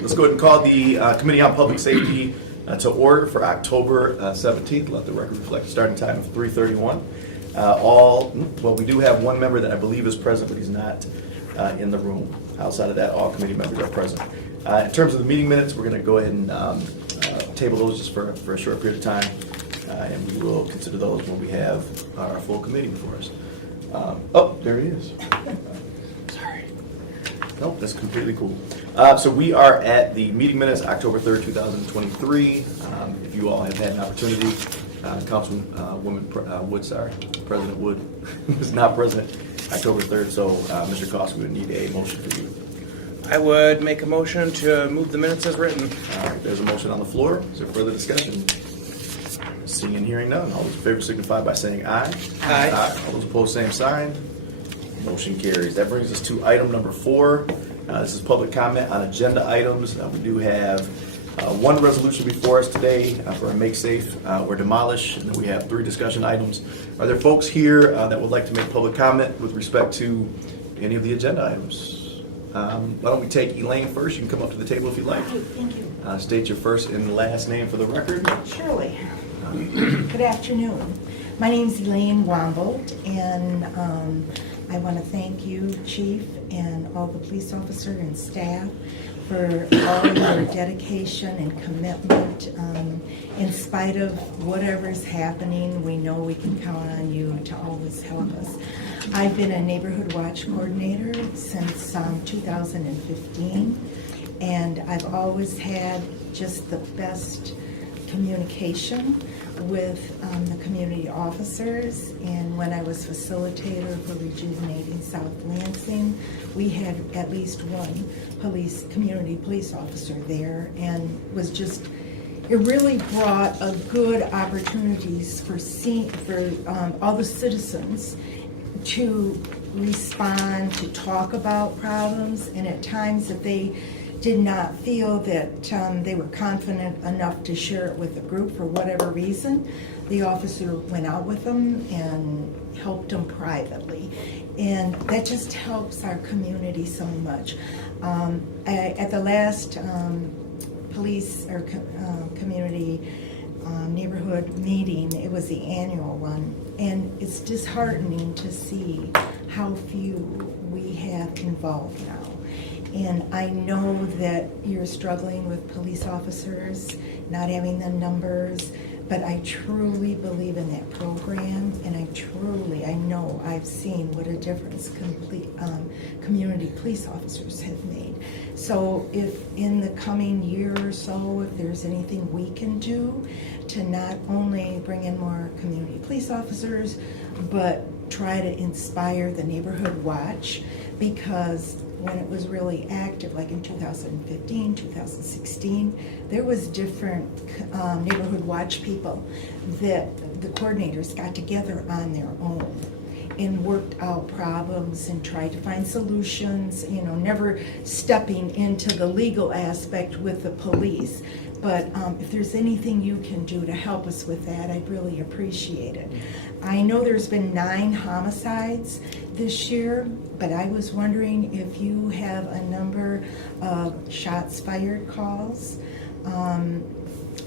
let's go ahead and call the Committee on Public Safety to order for October 17th. Let the record reflect the starting time of 3:31. Well, we do have one member that I believe is present, but he's not in the room. Outside of that, all committee members are present. In terms of the meeting minutes, we're going to go ahead and table those just for a short period of time, and we will consider those when we have our full committee before us. Oh, there he is. Sorry. Nope, that's completely cool. So we are at the meeting minutes, October 3rd, 2023. If you all have had an opportunity, Councilwoman Wood, President Wood is not present October 3rd, so Mr. Cost, we would need a motion for you. I would make a motion to move the minutes as written. All right, there's a motion on the floor. Is there further discussion? Seeing and hearing none, all those in favor signify by saying aye. Aye. All those opposed, same sign. Motion carries. That brings us to item number 4. This is public comment on agenda items. We do have one resolution before us today for a make safe or demolish, and then we have 3 discussion items. Are there folks here that would like to make public comment with respect to any of the agenda items? Why don't we take Elaine first? You can come up to the table if you'd like. Hi, thank you. State your first and last name for the record. Shirley. Good afternoon. My name's Elaine Wombold, and I want to thank you, Chief, and all the police officer and staff for all your dedication and commitment. In spite of whatever's happening, we know we can count on you to always help us. I've been a neighborhood watch coordinator since 2015, and I've always had just the best communication with the community officers. And when I was facilitator for Rejuvenating South Lansing, we had at least one community police officer there, and it really brought a good opportunities for all the citizens to respond, to talk about problems, and at times that they did not feel that they were confident enough to share it with the group for whatever reason, the officer went out with them and helped them privately. And that just helps our community so much. At the last police or community neighborhood meeting, it was the annual one, and it's disheartening to see how few we have involved now. And I know that you're struggling with police officers, not having the numbers, but I truly believe in that program, and I know I've seen what a difference community police officers have made. So if in the coming year or so, if there's anything we can do to not only bring in more community police officers, but try to inspire the neighborhood watch, because when it was really active, like in 2015, 2016, there was different neighborhood watch people that the coordinators got together on their own and worked out problems and tried to find solutions, never stepping into the legal aspect with the police. But if there's anything you can do to help us with that, I'd really appreciate it. I know there's been 9 homicides this year, but I was wondering if you have a number of shots fired calls.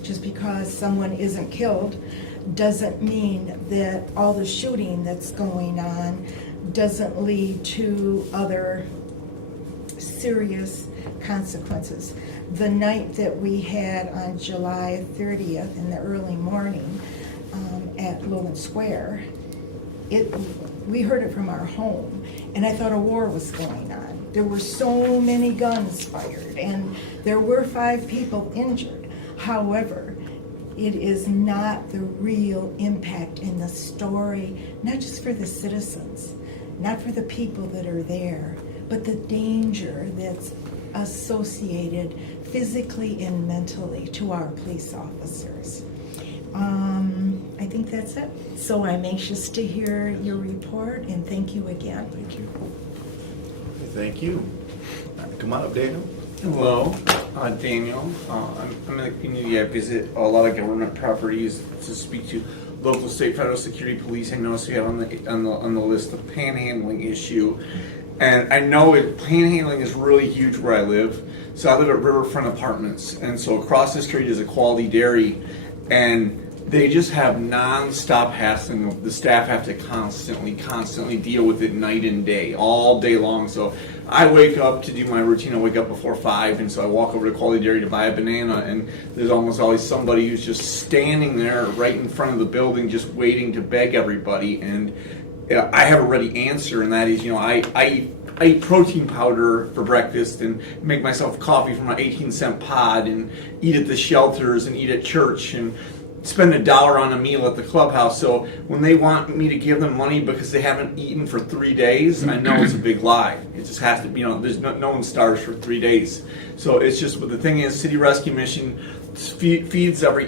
Just because someone isn't killed doesn't mean that all the shooting that's going on doesn't lead to other serious consequences. The night that we had on July 30th in the early morning at Logan Square, we heard it from our home, and I thought a war was going on. There were so many guns fired, and there were 5 people injured. However, it is not the real impact in the story, not just for the citizens, not for the people that are there, but the danger that's associated physically and mentally to our police officers. I think that's it. So I'm anxious to hear your report, and thank you again. Thank you. Thank you. Come on up, Daniel. Hello, Daniel. I'm in the community. I visit a lot of government properties to speak to local, state, federal security police. I noticed we have on the list the panhandling issue, And I know panhandling is really huge where I live. So I live at Riverfront Apartments, and so across the street is a Quality Dairy, and they just have non-stop hassling. The staff have to constantly deal with it night and day, all day long. So I wake up to do my routine. I wake up before 5, and so I walk over to Quality Dairy to buy a banana, and there's almost always somebody who's just standing there right in front of the building, just waiting to beg everybody. And I have a ready answer, and that is, I eat protein powder for breakfast and make myself coffee from an 18-cent pod and eat at the shelters and eat at church and spend $1 on a meal at the clubhouse. So when they want me to give them money because they haven't eaten for 3 days, I know it's a big lie. It just has to be, there's no one starves for 3 days. So it's just, but the thing is, City Rescue Mission feeds every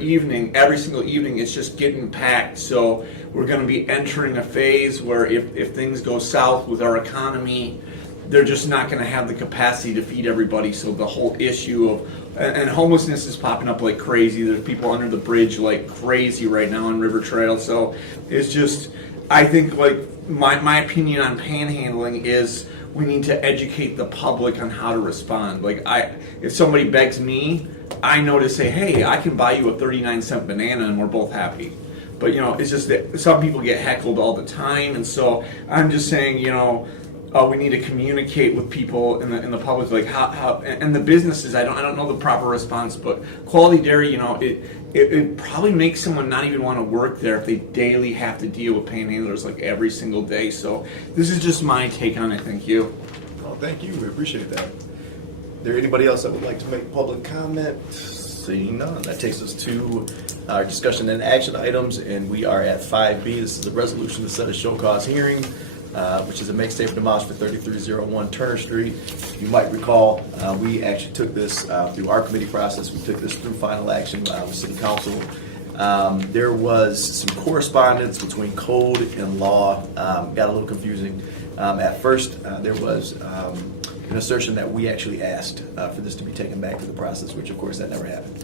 single evening. It's just getting packed. So we're going to be entering a phase where if things go south with our economy, they're just not going to have the capacity to feed everybody. So the whole issue of and homelessness is popping up like crazy. There's people under the bridge like crazy right now on River Trail. So it's just, I think, like my opinion on panhandling is we need to educate the public on how to respond. Like if somebody begs me, I know to say, hey, I can buy you a 39-cent banana and we're both happy. But it's just that some people get heckled all the time, and so I'm just saying, we need to communicate with people in the public, like how and the businesses. I don't know the proper response, but Quality Dairy, it probably makes someone not even want to work there if they daily have to deal with panhandlers like every single day. So this is just my take on it. Thank you. Well, thank you. We appreciate that. Is there anybody else that would like to make public comment? Seeing none, that takes us to our discussion and action items, and we are at 5B. This is a resolution to set a show cause hearing, which is a make safe demolish for 3301 Turner Street. You might recall, we actually took this through our committee process. We took this through final action with City Council. There was some correspondence between code and law. Got a little confusing. At first, there was an assertion that we actually asked for this to be taken back to the process, which of course that never happened.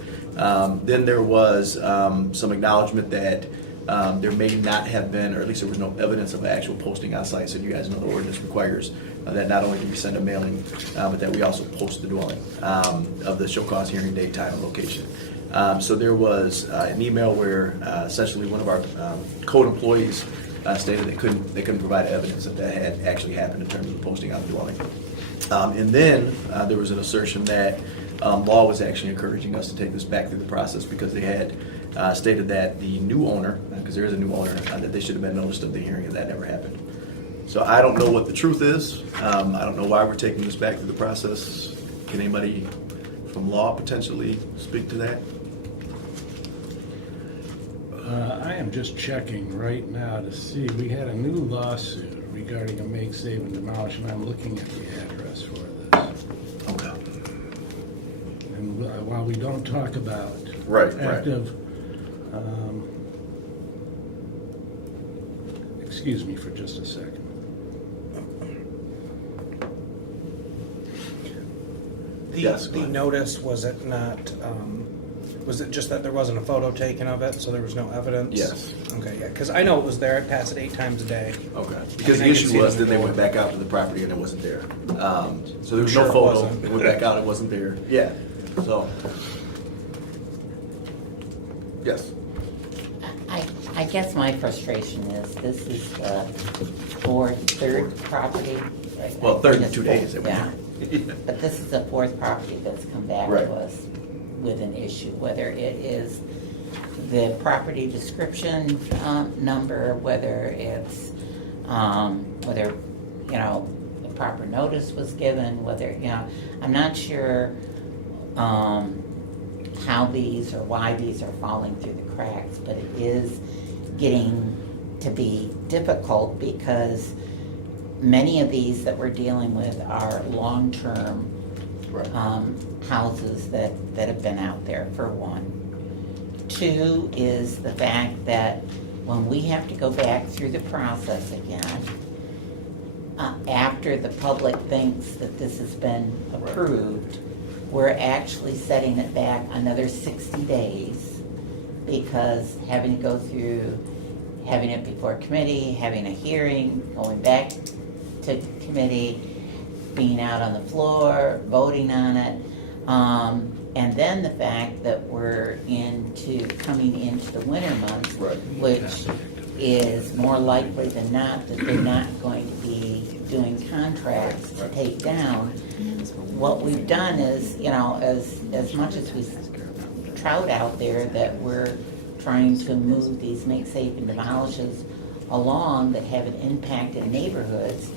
Then there was some acknowledgement that there may not have been, or at least there was no evidence of actual posting on site. So you guys know the ordinance requires that not only do we send a mailing, but that we also post the dwelling of the show cause hearing date, time, and location. So there was an email where essentially one of our code employees stated they couldn't provide evidence that had actually happened in terms of the posting on the dwelling. And then there was an assertion that law was actually encouraging us to take this back through the process because they had stated that the new owner, because there is a new owner, that they should have been noticed of the hearing, and that never happened. So I don't know what the truth is. I don't know why we're taking this back through the process. Can anybody from law potentially speak to that? I am just checking right now to see, we had a new lawsuit regarding a make, save, and demolish, and I'm looking at the address for this. Okay. And while we don't talk about Right. active, excuse me for just a second. Yes, go The ahead. notice, was it not, was it just that there wasn't a photo taken of it, so there was no evidence? Yes. Okay, yeah, because I know it was there. I pass it 8 times a day. Okay. Because I the can issue see was it then they in the went back out to the property and it wasn't there. So there was Sure no it photo. wasn't. They went back out, it wasn't there. Yeah. So. Yes. I guess my frustration is this is the third property. Right? Well, third in It's 2 fourth, days. Yeah, but this is the 4th property that's come back Right. to us with an issue, whether it is the property description number, whether it's, whether, the proper notice was given, whether, I'm not sure how these or why these are falling through the cracks, but it is getting to be difficult because many of these that we're dealing with are long-term Right. houses that have been out there, for one. 2 is the fact that when we have to go back through the process again, after the public thinks that this has been approved, we're actually setting it back another 60 days because having to go through, having it before committee, having a hearing, going back to committee, being out on the floor, voting on it. And then the fact that we're coming into the winter months, Right. which is more likely than not that they're not going to be doing contracts to take down. What we've done is, as much as we trout out there that we're trying to move these make safe and demolishes along that haven't impacted neighborhoods,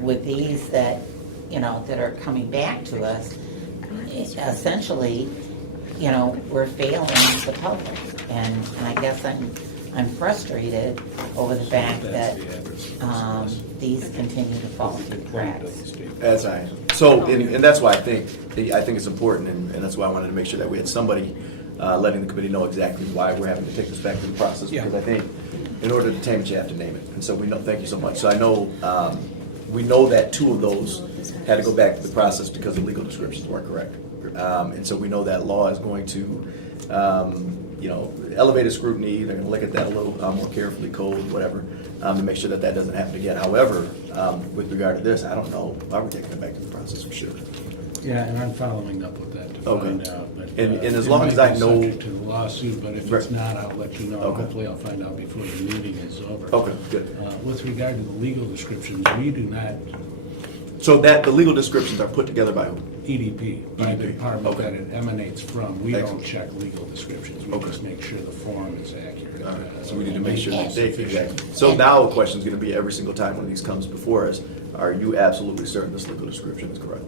with these that are coming back to us, essentially, we're failing the public. And I guess I'm frustrated over the fact that these continue to fall through the cracks. And that's why I think it's important, and that's why I wanted to make sure that we had somebody letting the committee know exactly why we're having to take this back to the process, Yeah. because I think in order to tame it, you have to name it. And so we know, thank you so much. So I know, we know that 2 of those had to go back to the process because the legal descriptions weren't correct. And so we know that law is going to, elevated scrutiny. They're going to look at that a little more carefully, code, whatever, to make sure that doesn't happen again. However, with regard to this, I don't know why we're taking it back to the process for sure. Yeah, and I'm following up with that to Okay. find out. But, And as it long might as I be know- subject to the lawsuit, but if Right. it's not, I'll let you know. Okay. Hopefully I'll find out before the meeting is over. Okay, good. With regard to the legal descriptions, we do not, So that the legal descriptions are put together by who? EDP, by the EDP, department okay. that it emanates from, we Excellent. don't check legal descriptions. We Okay. just make sure the form is accurate. All right, so we need to make sure that Yes. exactly. So now the question is going to be every single time one of these comes before us, are you absolutely certain this legal description is correct?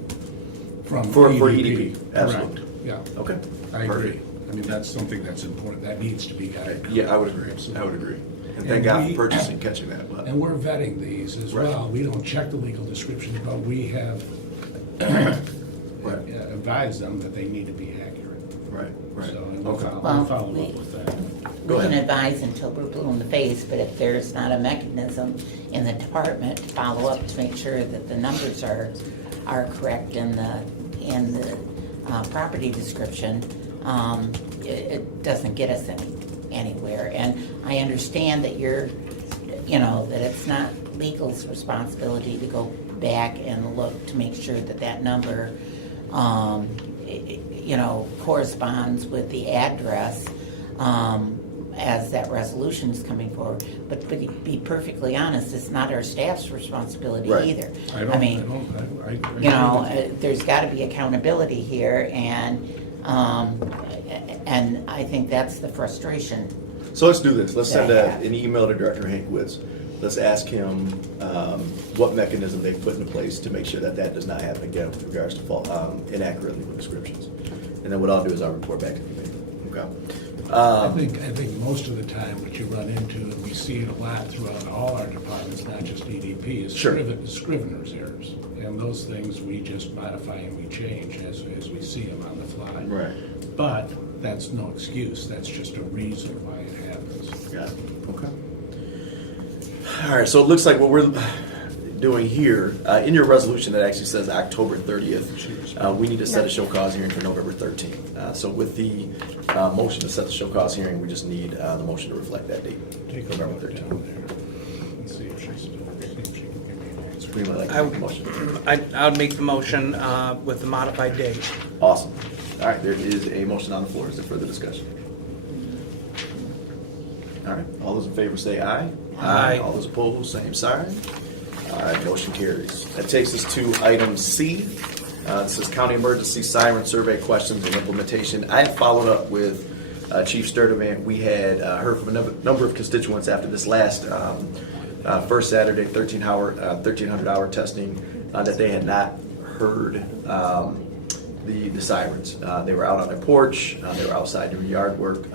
From For EDP. EDP, absolutely. Correct. Yeah. Okay. I agree. Perfect. I mean, that's something that's important, that needs to be guided. Yeah, I would agree. I would agree. And thank God for purchasing, catching that. But And we're vetting these as Right. well. We don't check the legal descriptions, but we have Right. advised them that they need to be accurate. right, right. So we'll Okay. follow up with that. Go We can ahead. advise until we're blue in the face, but if there's not a mechanism in the department to follow up to make sure that the numbers are correct in the property description, it doesn't get us anywhere. And I understand that that it's not legal's responsibility to go back and look to make sure that number, corresponds with the address, as that resolution is coming forward. But to be perfectly honest, it's not our staff's responsibility Right. either. I I mean, agree with you. there's got to be accountability here, and I think that's the frustration. So let's do this. Let's send Yeah. an email to Director Hankwitz. Let's ask him what mechanism they've put into place to make sure that does not happen again with regards to inaccurate legal descriptions. And then what I'll do is I'll report back to the committee. Okay. I think most of the time what you run into, and we see it a lot throughout all our departments, not just EDP, is Sure. scrivener's errors. And those things we just modify and we change as we see them on the fly. Right. But that's no excuse, that's just a reason why it happens. Got it. Okay. All right, so it looks like what we're doing here, in your resolution that actually says October 30th, we need to set a show cause hearing for November 13th. So with the motion to set the show cause hearing, we just need the motion to reflect that date. Take a November look 13th. down there and see if she's still, see if she can give me an answer. Supreme, I'd like to I make a motion. would make the motion with the modified date. Awesome. All right, there is a motion on the floor. Is there further discussion? All right, all those in favor say aye. Aye. All those opposed, same sign. All right, motion carries. That takes us to item C. This is County Emergency Siren Survey Questions and Implementation. I had followed up with Chief Sturdivant. We had heard from a number of constituents after this last first Saturday 1,300-hour testing that they had not heard the sirens. They were out on their porch, they were outside doing yard work,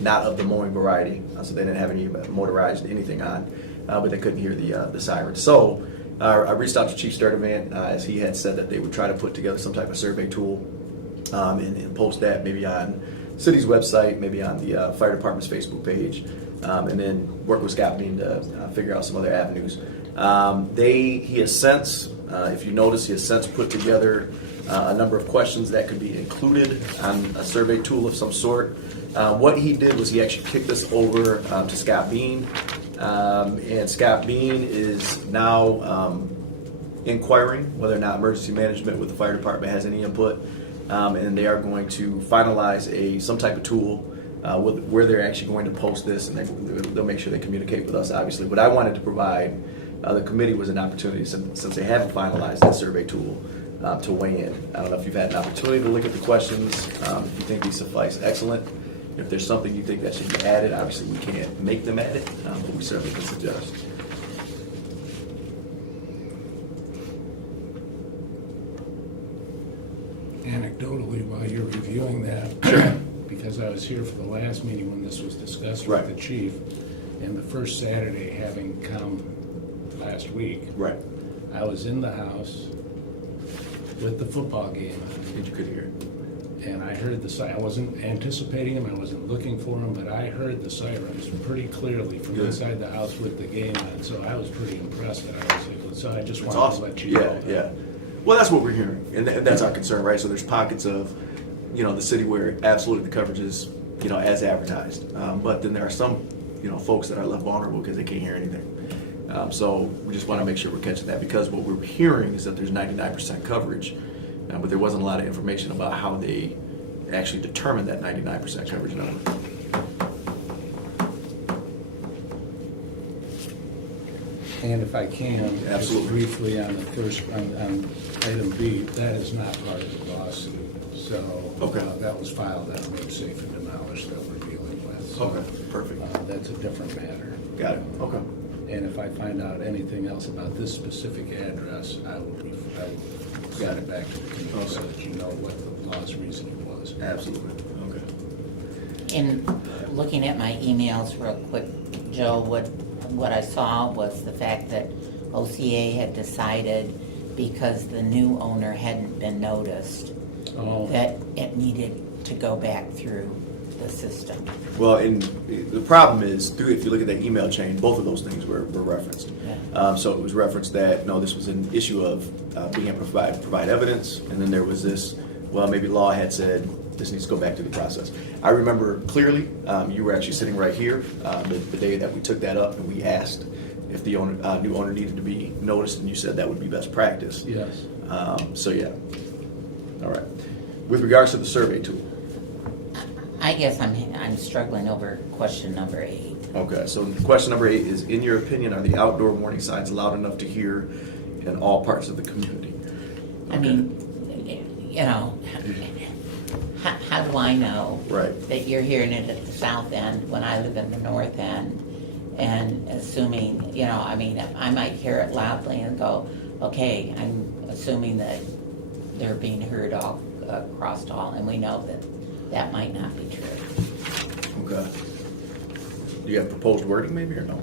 not of the mowing variety, so they didn't have any motorized anything on, but they couldn't hear the sirens. So I reached out to Chief Sturdivant, as he had said that they would try to put together some type of survey tool and post that maybe on city's website, maybe on the fire department's Facebook page, and then work with Scott Bean to figure out some other avenues. He has since, if you notice, he has since put together a number of questions that could be included on a survey tool of some sort. What he did was he actually kicked this over to Scott Bean, and Scott Bean is now inquiring whether or not emergency management with the fire department has any input. And they are going to finalize some type of tool where they're actually going to post this, and they'll make sure they communicate with us, obviously. What I wanted to provide the committee was an opportunity, since they haven't finalized that survey tool, to weigh in. I don't know if you've had an opportunity to look at the questions. If you think these suffice, excellent. If there's something you think that should be added, obviously we can't make them added, but we certainly can suggest. Anecdotally, while you're reviewing that, because I was here for the last meeting when this was discussed with Right. the chief, and the first Saturday having come last week, Right. I was in the house with the football game Did you could hear? and I heard I wasn't anticipating them, I wasn't looking for them, but I heard the sirens pretty clearly from Good. inside the house with the game on, so I was pretty impressed that I was able, so I just It's wanted awesome. to let you Yeah, know. yeah. Well, that's what we're hearing, and that's our concern, right? So there's pockets of, the city where absolutely the coverage is, as advertised. But then there are some, folks that are left vulnerable because they can't hear anything. So we just want to make sure we're catching that, because what we're hearing is that there's 99% coverage, but there wasn't a lot of information about how they actually determined that 99% coverage number. And if I can, just Absolutely. briefly on the first, on item B, that is not part of the lawsuit. So Okay. that was filed on Make Safe and Demolish that we're dealing with. So, Okay, perfect. That's a different matter. Got it, okay. And if I find out anything else about this specific address, I will got it back to the committee so that you know what the law's reasoning was. Absolutely, okay. In looking at my emails real quick, Joe, what I saw was the fact that OCA had decided, because the new owner hadn't been noticed, Oh, that it needed to go back through the system. Well, and the problem is, if you look at that email chain, both of those things were referenced. Yeah. So it was referenced that, no, this was an issue of being able to provide evidence, and then there was this, well, maybe law had said this needs to go back to the process. I remember clearly, you were actually sitting right here the day that we took that up, and we asked if the new owner needed to be noticed, and you said that would be best practice. yes. So yeah. All right. With regards to the survey tool. I guess I'm struggling over question number 8. Okay, so question number 8 is, in your opinion, are the outdoor warning signs loud enough to hear in all parts of the community? I mean, how do I know Right. that you're hearing it at the south end when I live in the north end? And assuming, I might hear it loudly and go, okay, I'm assuming that they're being heard all across all, and we know that that might not be true. Okay. Do you have proposed wording maybe or no?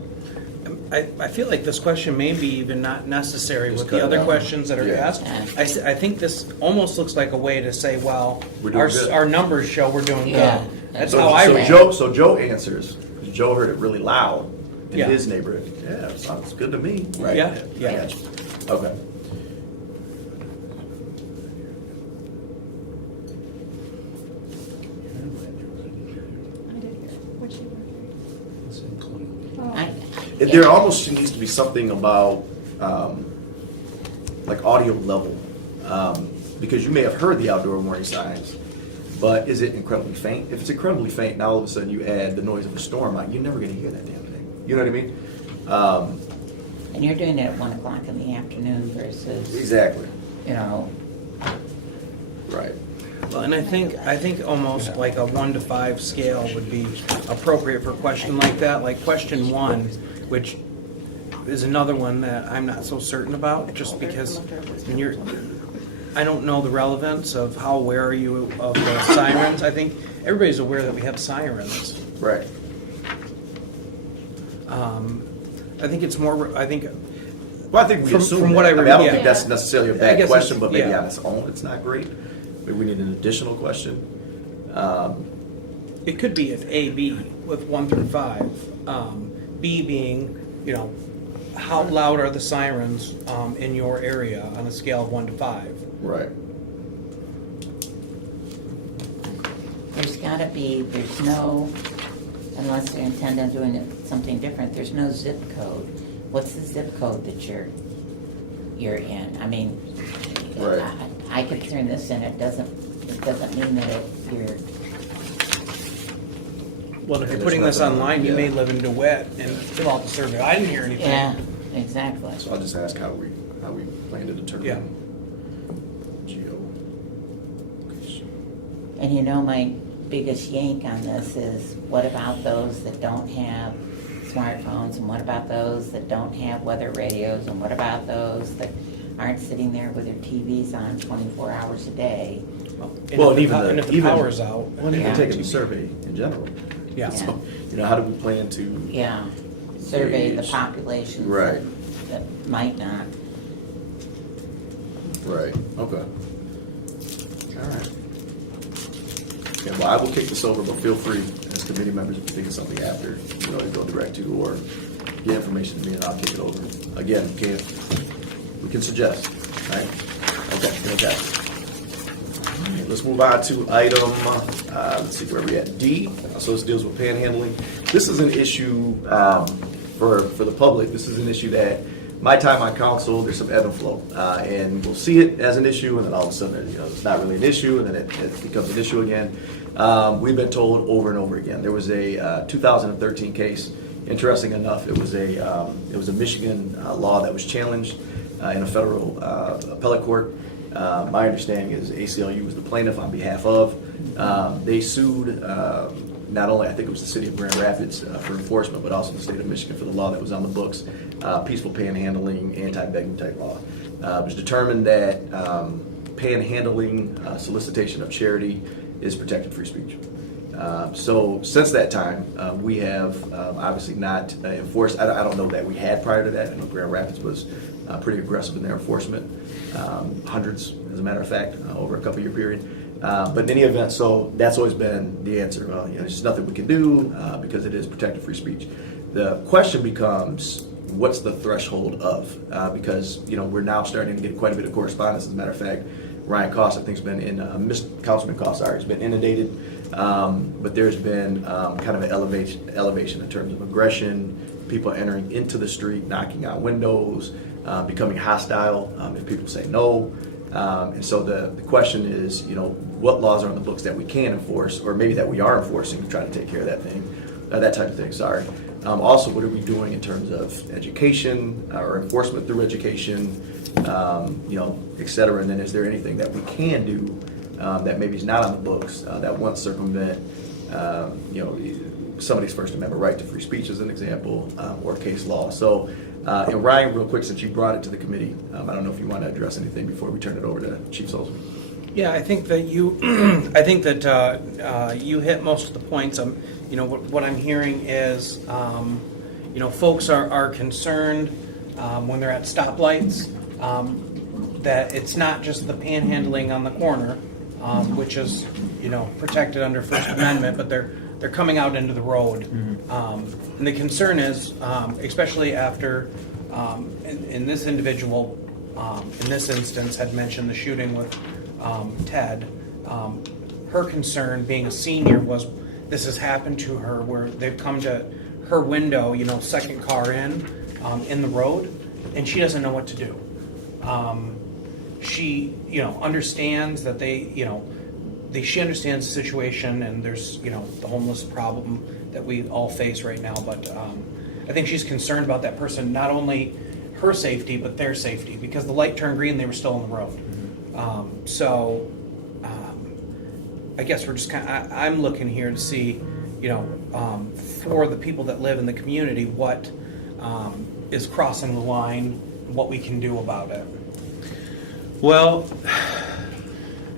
I feel like this question may be even not necessary Just with cut the it other out. questions that are Yeah. asked. I think this almost looks like a way to say, well, We're doing good. our numbers show we're doing Yeah. good. That's So, how I so read Joe, it. so Joe answers. Joe heard it really loud in Yeah. his neighborhood. Yeah, sounds good to me. Right. Yeah, yeah. I got you. Okay. It's included. There almost needs to be something about like audio level, because you may have heard the outdoor warning signs, but is it incredibly faint? If it's incredibly faint, now all of a sudden you add the noise of a storm, you're never going to hear that damn thing. You know what I mean? And you're doing it at 1 o'clock in the afternoon versus, Exactly. Right. Well, and I think almost like a 1 to 5 scale would be appropriate for a question like that. Like question 1, which is another one that I'm not so certain about, just because I don't know the relevance of how aware are you of the sirens. I think everybody's aware that we have sirens. Right. I think it's more. Well, I think we From- assume from that. what I I mean, read, I don't yeah. think that's necessarily a I bad guess question, it's- but maybe yeah. on its own, it's not great. Maybe we need an additional question. It could be if A, B with 1 through 5. B being, how loud are the sirens in your area on a scale of 1 to 5? Right. there's no, unless they intend on doing something different, there's no zip code. What's the zip code that you're you're in. I mean, Right. I could turn this in, it doesn't mean that you're, Well, if you're There's putting this nothing- online, you may yeah. live in DeWitt and fill out the survey. I didn't hear anything. yeah, exactly. So I'll just ask how we plan to determine. Yeah. Geo. And you know, my biggest yank on this is, what about those that don't have smartphones, and what about those that don't have weather radios, and what about those that aren't sitting there with their TVs on 24 hours a day? And Well, if and even and if the even power's out. Well, and even Yeah. taking the survey in general. Yeah. So, how do we plan to? Yeah, survey the Engage. populations Right. that might not. Right. Okay. All right. Okay. Well, I will kick this over, but feel free as committee members if you think of something after, to go direct to or get information to me, and I'll kick it over. Again, we can suggest. Right. Okay. Fantastic. Okay, let's move on to item, let's see where we're at, D. So this deals with panhandling. This is an issue for the public. This is an issue that my time on council, there's some ebb and flow. And we'll see it as an issue, and then all of a sudden, it's not really an issue, and then it becomes an issue again. We've been told over and over again. There was a 2013 case. Interesting enough, it was a Michigan law that was challenged in a federal appellate court. My understanding is ACLU was the plaintiff on behalf of. They sued not only, I think it was the city of Grand Rapids for enforcement, but also the state of Michigan for the law that was on the books, peaceful panhandling, anti-begging type law. It was determined that panhandling, solicitation of charity is protected free speech. So since that time, we have obviously not enforced. I don't know that we had prior to that. I know Grand Rapids was pretty aggressive in their enforcement, hundreds, as a matter of fact, over a couple-year period. But in any event, so that's always been the answer. There's just nothing we can do because it is protected free speech. The question becomes, what's the threshold of? Because we're now starting to get quite a bit of correspondence. As a matter of fact, Ryan Koss, I think, has been Councilman Koss, has been inundated. But there's been kind of an elevation in terms of aggression, people entering into the street, knocking on windows, becoming hostile if people say no. And so the question is, what laws are on the books that we can enforce, or maybe that we are enforcing to try to take care of that type of thing, sorry. Also, what are we doing in terms of education or enforcement through education, et cetera? And then is there anything that we can do that maybe is not on the books that won't circumvent, somebody's First Amendment right to free speech, as an example, or case law? So, and Ryan, real quick, since you brought it to the committee, I don't know if you want to address anything before we turn it over to Chief Sulzman. Yeah, I think that you hit most of the points. What I'm hearing is, folks are concerned when they're at stoplights, that it's not just the panhandling on the corner, which is, protected under First Amendment, but they're coming out into the road. And the concern is, especially after, in this individual, in this instance, had mentioned the shooting with Ted, her concern, being a senior, was this has happened to her where they've come to her window, second car in the road, and she doesn't know what to do. She, understands that she understands the situation, and there's, the homeless problem that we all face right now. But I think she's concerned about that person, not only her safety, but their safety, because the light turned green, they were still on the road. I guess we're just I'm looking here to see, for the people that live in the community, what is crossing the line, what we can do about it. Well,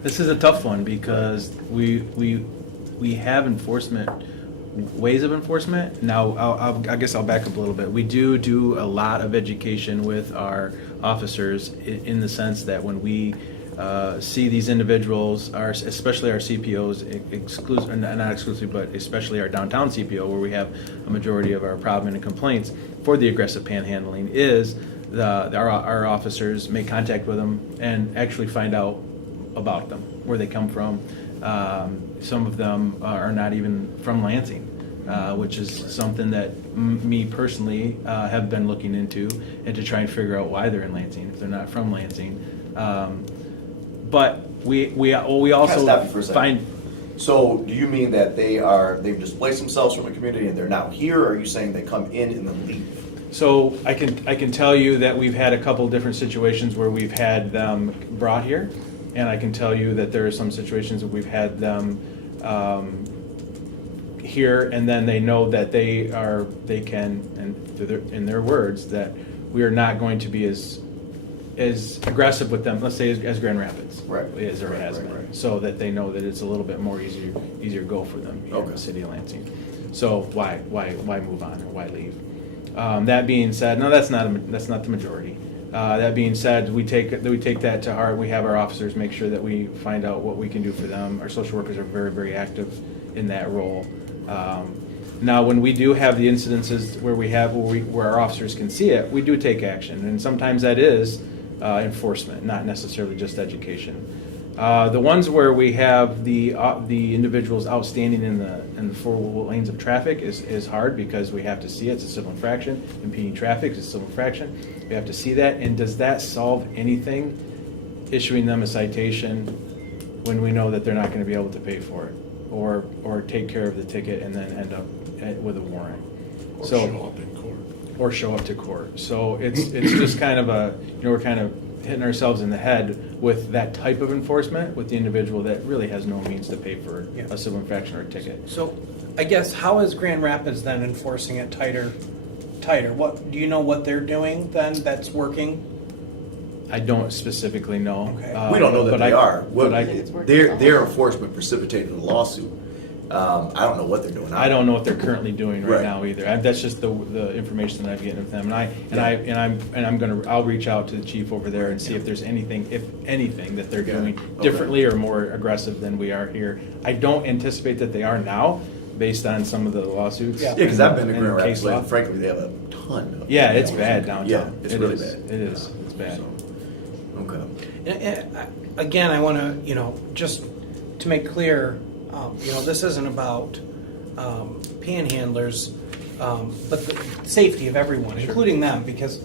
this is a tough one because we have ways of enforcement. Now, I guess I'll back up a little bit. We do a lot of education with our officers in the sense that when we see these individuals, especially our CPOs, not exclusively, but especially our downtown CPO, where we have a majority of our problem and complaints for the aggressive panhandling, is our officers make contact with them and actually find out about them, where they come from. Some of them are not even from Lansing, which is something that me personally have been looking into, and to try and figure out why they're in Lansing if they're not from Lansing. But we also Can I stop you for a second? find. So do you mean that they've displaced themselves from the community and they're now here, or are you saying they come in and then leave? So I can tell you that we've had a couple different situations where we've had them brought here, and I can tell you that there are some situations that we've had them here, and then they know that they can, and in their words, that we are not going to be as aggressive with them, let's say as Grand Rapids. Right. As there has Right, been. right. So that they know that it's a little bit more easier go for them here in Okay. the city of Lansing. So why move on, or why leave? That being said, no, that's not the majority. That being said, we take that to heart. We have our officers make sure that we find out what we can do for them. Our social workers are very, very active in that role. Now, when we do have the incidences where our officers can see it, we do take action, and sometimes that is enforcement, not necessarily just education. The ones where we have the individuals outstanding in the four lanes of traffic is hard, because we have to see it. It's a civil infraction. Impeding traffic is a civil infraction. We have to see that. And does that solve anything, issuing them a citation when we know that they're not going to be able to pay for it, or take care of the ticket and then end up with a warrant? Or So- show up in court. or show up to court. So it's just kind of we're kind of hitting ourselves in the head with that type of enforcement with the individual that really has no means to pay for Yeah. a civil infraction or a ticket. So I guess, how is Grand Rapids then enforcing it tighter? What, do you know what they're doing then that's working? I don't specifically know. Okay. We don't know that but they are. but Their enforcement precipitated a lawsuit. I don't know what they're doing. I don't know what they're currently doing right Right. now either. That's just the information that I'm getting from them, I'll reach out to the chief over there and see if there's anything that they're Yeah. doing Okay. differently or more aggressive than we are here. I don't anticipate that they are now, based on some of the lawsuits. Yeah. Yeah, because I've been to and Grand Rapids, case law. and frankly, they have a ton of. Yeah, it's bad downtown. Yeah, it's It really is. bad. It is. It's bad. So, okay. Again, I want to, just to make clear, this isn't about panhandlers, but the safety of everyone, including them, because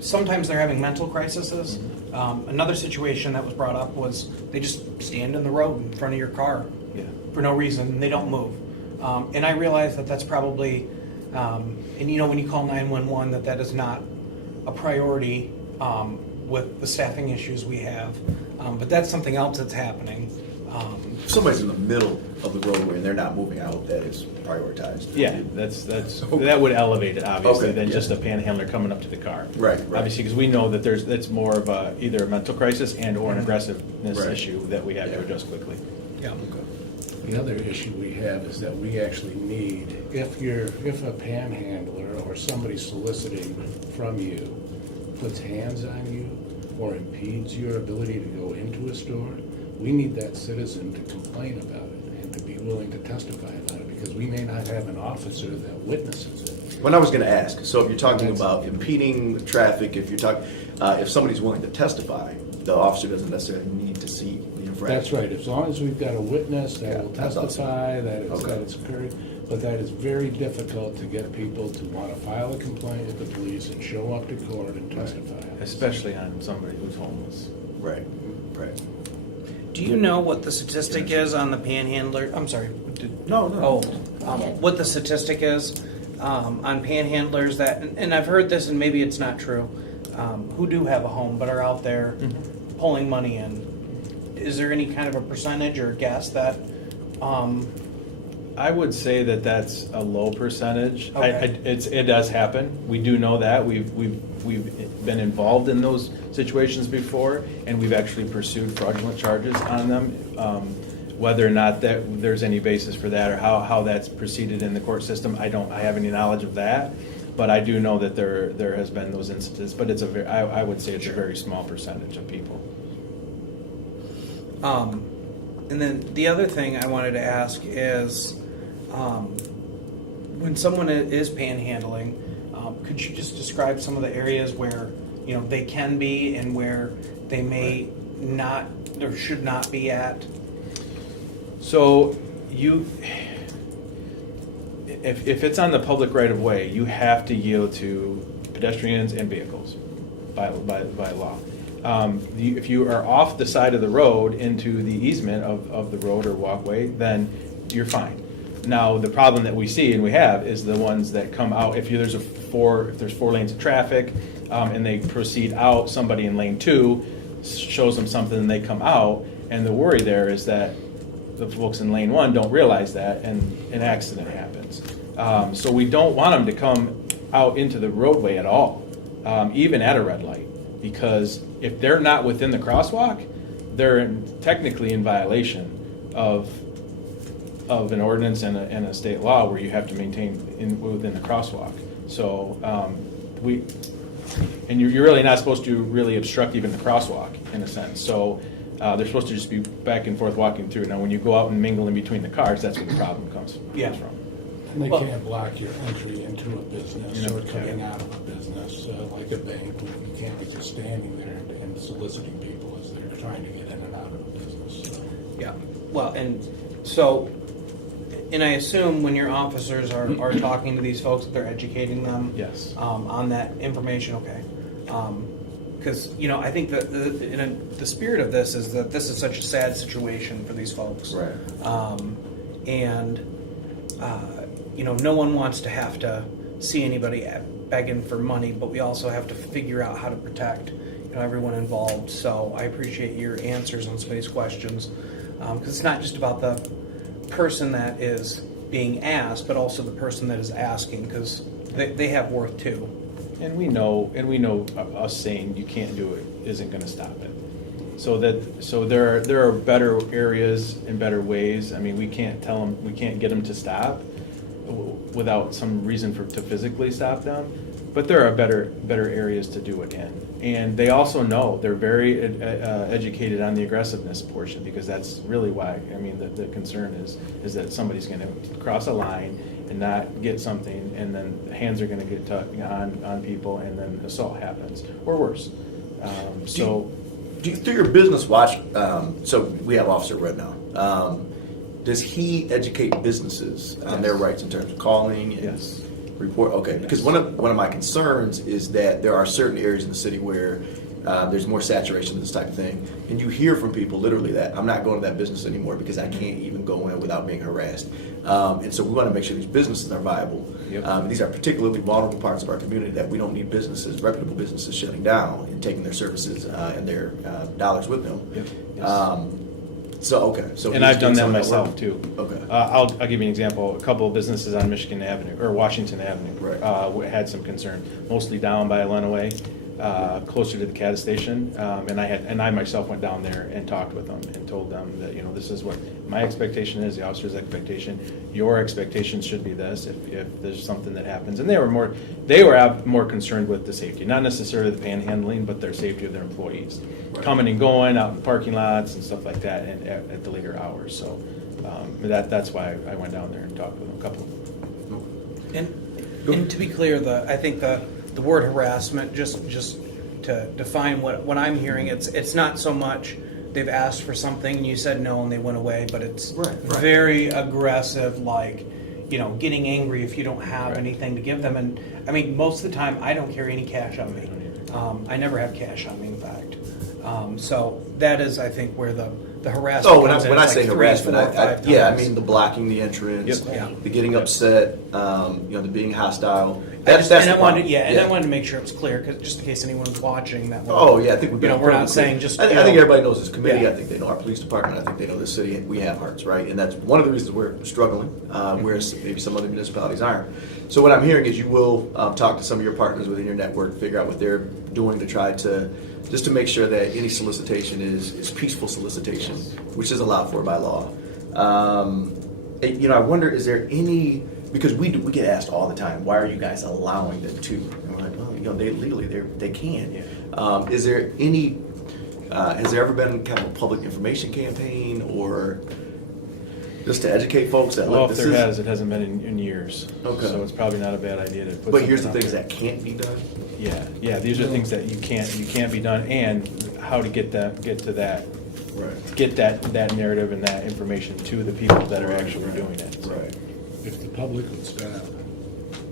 sometimes they're having mental crises. Another situation that was brought up was they just stand in the road in front of your car Yeah. for no reason, and they don't move. And I realize that that's probably, when you call 911, that is not a priority with the staffing issues we have. But that's something else that's happening. If somebody's in the middle of the roadway and they're not moving out, that is prioritized. Yeah, that would elevate it, obviously, Okay, than yeah. just a panhandler coming up to the car. Right. Obviously, because we know that that's more of either a mental crisis and/or an aggressiveness Right. issue that we have to Yeah. address quickly. Yeah. The other issue we have is that we actually need, if a panhandler or somebody soliciting from you puts hands on you or impedes your ability to go into a store, we need that citizen to complain about it and to be willing to testify about it, because we may not have an officer that witnesses it. When I was going to ask, so if you're talking about impeding traffic, if somebody's willing to testify, the officer doesn't necessarily need to see the infraction. That's right, as long as we've got a witness Yeah, that will that's awesome. testify that Okay. it's occurred, but that is very difficult to get people to want to file a complaint with the police and show up to court and testify. Especially on somebody who's homeless. Right, right. Do you know what the statistic is on the panhandler? I'm sorry. No, no. What the statistic is on panhandlers and I've heard this, and maybe it's not true, who do have a home but are out there pulling money in. Is there any kind of a percentage or guess that? I would say that that's a low percentage. Okay. It does happen. We do know that. We've been involved in those situations before, and we've actually pursued fraudulent charges on them. Whether or not that there's any basis for that, or how that's proceeded in the court system, I have any knowledge of that. But I do know that there has been those instances. But I would say it's a very small percentage of people. And then the other thing I wanted to ask is, when someone is panhandling, could you just describe some of the areas where they can be and where they may not or should not be at? So if it's on the public right of way, you have to yield to pedestrians and vehicles by law. If you are off the side of the road into the easement of the road or walkway, then you're fine. Now, the problem that we see and we have is the ones that come out, if there's 4 lanes of traffic, and they proceed out, somebody in lane 2 shows them something and they come out, and the worry there is that the folks in lane 1 don't realize that and an accident happens. So we don't want them to come out into the roadway at all, even at a red light, because if they're not within the crosswalk, they're technically in violation of an ordinance and a state law where you have to maintain within the crosswalk. So you're really not supposed to really obstruct even the crosswalk in a sense. So they're supposed to just be back and forth walking through. Now, when you go out and mingle in between the cars, that's where the problem comes from. And they can't block your entry into a business or coming out of a business, like a bank. You can't be just standing there and soliciting people as they're trying to get in and out of a business. So. Yeah, well, and I assume when your officers are talking to these folks, that they're educating them? Yes. On that information, okay. Because, I think that the spirit of this is that this is such a sad situation for these folks. Right. No one wants to have to see anybody begging for money, but we also have to figure out how to protect, everyone involved. So I appreciate your answers on some of these questions, because it's not just about the person that is being asked, but also the person that is asking, because they have worth too. And we know us saying you can't do it isn't going to stop it. So there are better areas and better ways. I mean, we can't get them to stop without some reason to physically stop them. But there are better areas to do it in. And they also know, they're very educated on the aggressiveness portion, because that's really why, the concern is that somebody's going to cross a line and not get something, and then hands are going to get on people, and then assault happens, or worse. Through your business watch, so we have Officer Red now. Does he educate businesses on their rights in terms of calling and Yes. report? Okay, because one of my concerns is that there are certain areas in the city where there's more saturation of this type of thing, and you hear from people literally that I'm not going to that business anymore because I can't even go in without being harassed. And so we want to make sure these businesses are viable. Yep. These are particularly vulnerable parts of our community that we don't need businesses, reputable businesses, shutting down and taking their services and their dollars with them. Yep. Yes. So And I've done that some of myself work. too. Okay. I'll give you an example. A couple of businesses on Michigan Avenue or Washington Avenue Right. had some concern, mostly down by Lenawee, closer to the CADA station. And I myself went down there and talked with them and told them that this is what my expectation is, the officer's expectation. Your expectations should be this if there's something that happens. And they were more concerned with the safety, not necessarily the panhandling, but their safety of their employees. Right. Coming and going out in the parking lots and stuff like that at the later hours. So that's why I went down there and talked with them, a couple of them. And to be clear, I think the word harassment, just to define what I'm hearing, it's not so much they've asked for something and you said no and they went away, but it's Right. very aggressive, like, getting angry if you don't have Right. anything to give them. And most of the time, I don't carry any cash on me. I never have cash on me, in fact. So that is, I think, where the harassment So when comes in. I It's say like 3, harassment, 4, 5 I times. mean the blocking the entrance, Yep. Yeah. the getting upset, the being hostile. I That's the problem. I wanted to make sure it was clear, because just in case anyone's watching that. Oh, yeah, I think we've been. we're not pretty saying clear. just. I think everybody knows this committee. Yeah. I think they know our police department. I think they know this city. We have hearts, right? And that's one of the reasons we're struggling, whereas maybe some other municipalities aren't. So what I'm hearing is you will talk to some of your partners within your network, figure out what they're doing to try to just to make sure that any solicitation is peaceful solicitation, which is allowed for by law. I wonder, is there any, because we get asked all the time, why are you guys allowing them to? And we're like, well, they legally they can. Yeah. Is there any? Has there ever been kind of a public information campaign or just to educate folks that Well, look, if this there is? has, it hasn't been in years. Okay. So it's probably not a bad idea to put. But here's the something things out that can't be done. there. Yeah. These are things that you can't be done, and how to get to that. Right. Get that narrative and that information to the people that are actually doing it. So. Right. if the public would stop.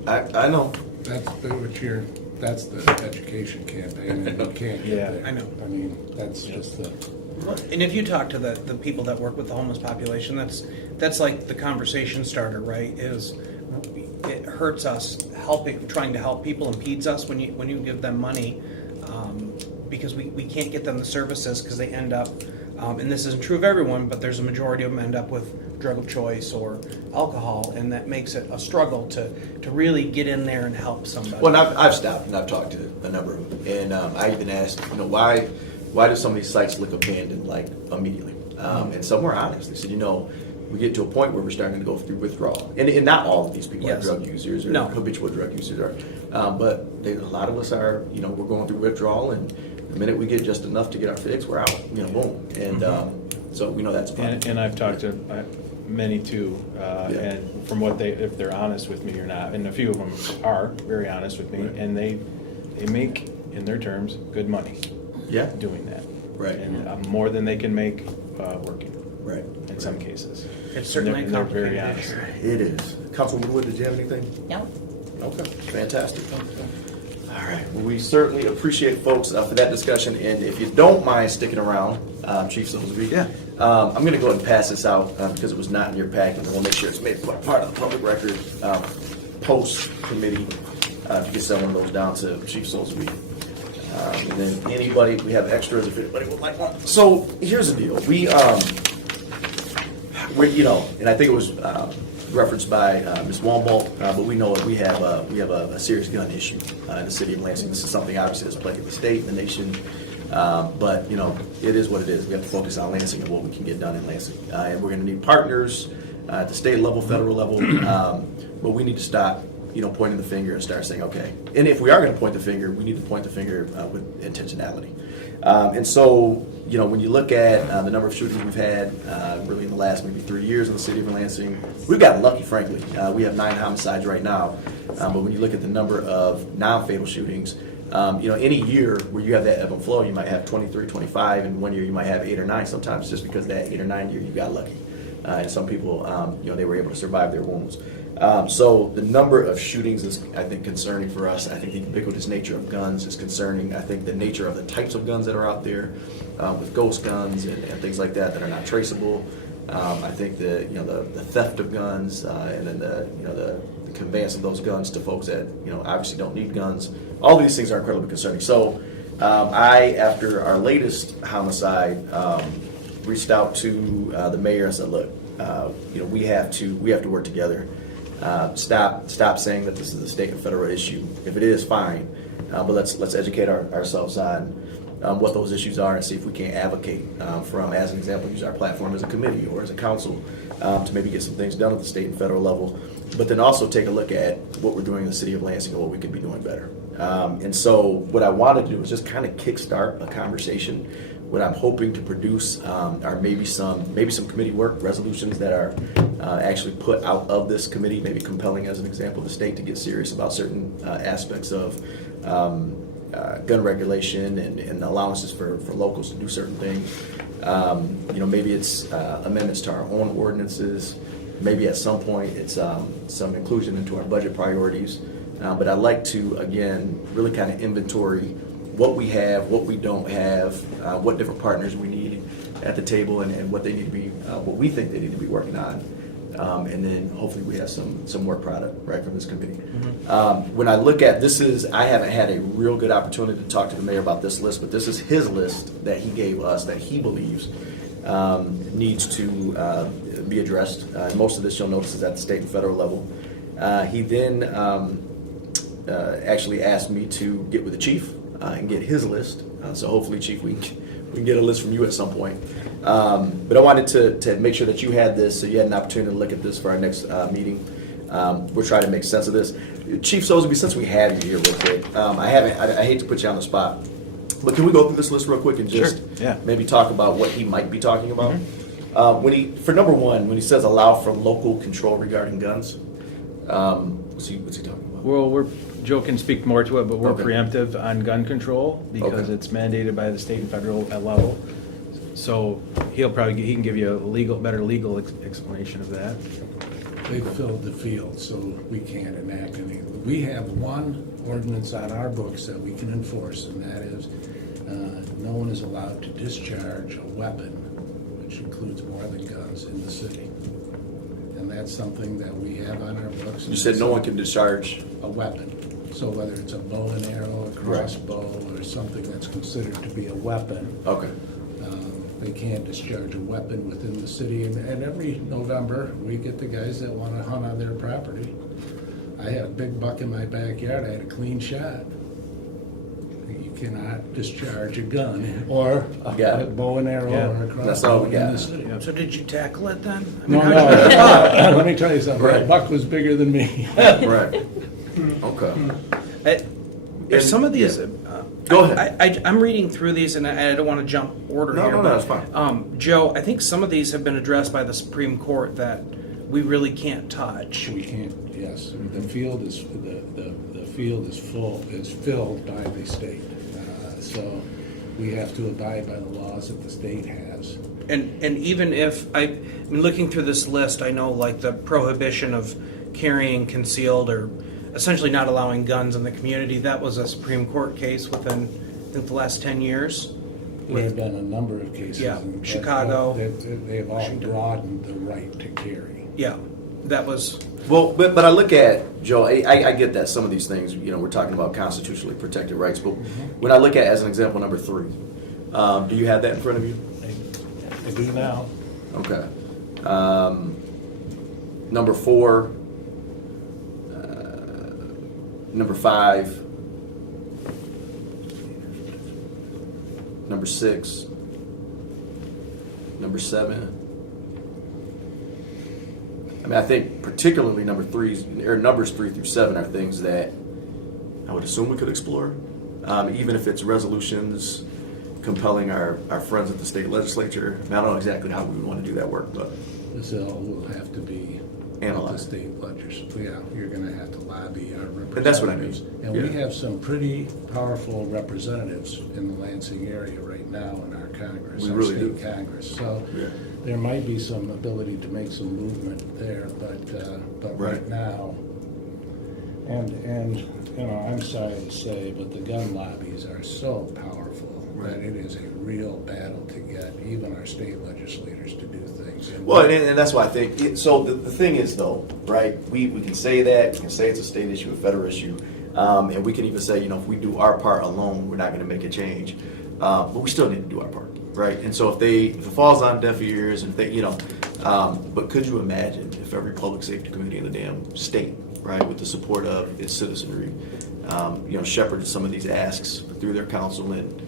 I know. That's the education campaign, and you can't Yeah, get there. I know. I mean, that's just the, And if you talk to the people that work with the homeless population, that's like the conversation starter, right? Is it hurts us trying to help people, impedes us when you give them money, because we can't get them the services because they end up, and this isn't true of everyone, but there's a majority of them end up with drug of choice or alcohol, and that makes it a struggle to really get in there and help somebody. Well, and I've stopped and I've talked to a number of them, and I even asked, why do some of these sites look abandoned like immediately? And some were honest. They said, we get to a point where we're starting to go through withdrawal, and not all of these people are Yes. drug users or No. habitual drug users are, but a lot of us are. We're going through withdrawal, and the minute we get just enough to get our fix, we're out. Boom, and so we know that's a problem. And I've talked to many too, Yeah. and from what if they're honest with me or not, and a few of them are very honest with me, Right. and they make, in their terms, good money Yeah, doing that. Right. And more than they can make working, right. in some cases. It's certainly And they're very complicated. honest. It is. Councilwoman Wood, did you have anything? No, Okay, fantastic. All right, well, we certainly appreciate folks for that discussion, and if you don't mind sticking around, Chief Sillsby. Yeah. I'm going to go ahead and pass this out because it was not in your packet, and we'll make sure it's made part of the public record post-committee. If you can send one of those down to Chief Sillsby. And then anybody, we have extras if anybody would like one. So here's the deal. And I think it was referenced by Ms. Wambolt, but we know that we have a serious gun issue in the city of Lansing. This is something obviously that's plaguing the state and the nation, but it is what it is. We have to focus on Lansing and what we can get done in Lansing, and we're going to need partners at the state level, federal level, but we need to stop pointing the finger and start saying, okay. And if we are going to point the finger, we need to point the finger with intentionality. And so, when you look at the number of shootings we've had really in the last maybe 3 years in the city of Lansing, we've gotten lucky, frankly. We have 9 homicides right now. But when you look at the number of non-fatal shootings, any year where you have that ebb and flow, you might have 23, 25, and one year you might have 8 or 9. Sometimes just because that 8 or 9 year you got lucky. And some people, they were able to survive their wounds. So the number of shootings is, I think, concerning for us. I think the ubiquitous nature of guns is concerning. I think the nature of the types of guns that are out there, with ghost guns and things like that are not traceable. I think the theft of guns and then the conveyance of those guns to folks that obviously don't need guns. All these things are incredibly concerning. So I, after our latest homicide, reached out to the mayor and said, look, we have to work together. Stop saying that this is a state and federal issue. If it is, fine, but let's educate ourselves on what those issues are and see if we can't advocate from, as an example, use our platform as a committee or as a council to maybe get some things done at the state and federal level, but then also take a look at what we're doing in the city of Lansing and what we could be doing better. And so what I wanted to do is just kind of kickstart a conversation. What I'm hoping to produce are maybe some committee work resolutions that are actually put out of this committee, maybe compelling, as an example, the state to get serious about certain aspects of gun regulation and allowances for locals to do certain things. Maybe it's amendments to our own ordinances. Maybe at some point it's some inclusion into our budget priorities. But I'd like to, again, really kind of inventory what we have, what we don't have, what different partners we need at the table, and what they need to be, what we think they need to be working on. And then hopefully we have some work product right from this committee. When I look at I haven't had a real good opportunity to talk to the mayor about this list, but this is his list that he gave us that he believes needs to be addressed. Most of this, you'll notice, is at the state and federal level. He then actually asked me to get with the chief and get his list. So hopefully, Chief, we can get a list from you at some point. But I wanted to make sure that you had this, so you had an opportunity to look at this for our next meeting. We're trying to make sense of this. Chief Sillsby, since we have you here real quick, I hate to put you on the spot, but can we go through this list real quick and just maybe talk about what he might be talking about? For number one, when he says allow for local control regarding guns, what's he talking about? Well, Joe can speak more to it, but we're Okay. preemptive on gun control because Okay. it's mandated by the state and federal level. So he can give you a better legal explanation of that. filled the field, so we can't enact any. We have one ordinance on our books that we can enforce, and that is, no one is allowed to discharge a weapon, which includes more than guns, in the city. And that's something that we have on our books. You said no one can discharge. A weapon. So whether it's a bow and arrow, a crossbow, or something that's considered to be a weapon, Okay. they can't discharge a weapon within the city. And every November, we get the guys that want to hunt on their property. I had a big buck in my backyard. I had a clean shot. You cannot discharge a gun or Got a it. bow and arrow Yeah. or a That's all crossbow we in got. the city. So did you tackle it then? I No, mean, no. how did Let me tell you something. Right. That buck was bigger than me. Right. Okay. There's some of these. Yeah. Go ahead. I'm reading through these, and I don't want to jump order No, here. no, but, that's fine. Joe, I think some of these have been addressed by the Supreme Court that we really can't touch. We can't, yes, the field is, the field is filled by the state. So we have to abide by the laws that the state has. And even if I mean, looking through this list, I know like the prohibition of carrying concealed or essentially not allowing guns in the community. That was a Supreme Court case within I think the last 10 years. There have been a number of cases. Yeah, and Chicago. They've all Washington. broadened the right to carry. Yeah, that was. Well, but I look at, Joe, I get that some of these things, we're talking about constitutionally protected rights, but when I look at, as an example, number 3, do you have that in front of you? I do now. Okay. Number 4, number 5, number 6, number 7. I mean, I think particularly numbers 3 through 7 are things that I would assume we could explore, even if it's resolutions compelling our friends at the state legislature. I don't know exactly how we would want to do that work, but This all will have to be at the Analyzed. state legislature. Yeah, you're gonna have to lobby our representatives. And that's what I mean. And we Yeah. have some pretty powerful representatives in the Lansing area right now in our Congress. We our really state do. Congress. So Yeah. there might be some ability to make some movement there, but Right. right now, and I'm sorry to say, but the gun lobbies are so powerful Right. that it is a real battle to get even our state legislators to do things. Well, and that's why I think, so the thing is though, right, we can say that, we can say it's a state issue, a federal issue, and we can even say, if we do our part alone, we're not gonna make a change. But we still need to do our part, right? And so if it falls on deaf ears, and if they, but could you imagine if every public safety committee in the damn state, right, with the support of its citizenry, shepherded some of these asks through their council and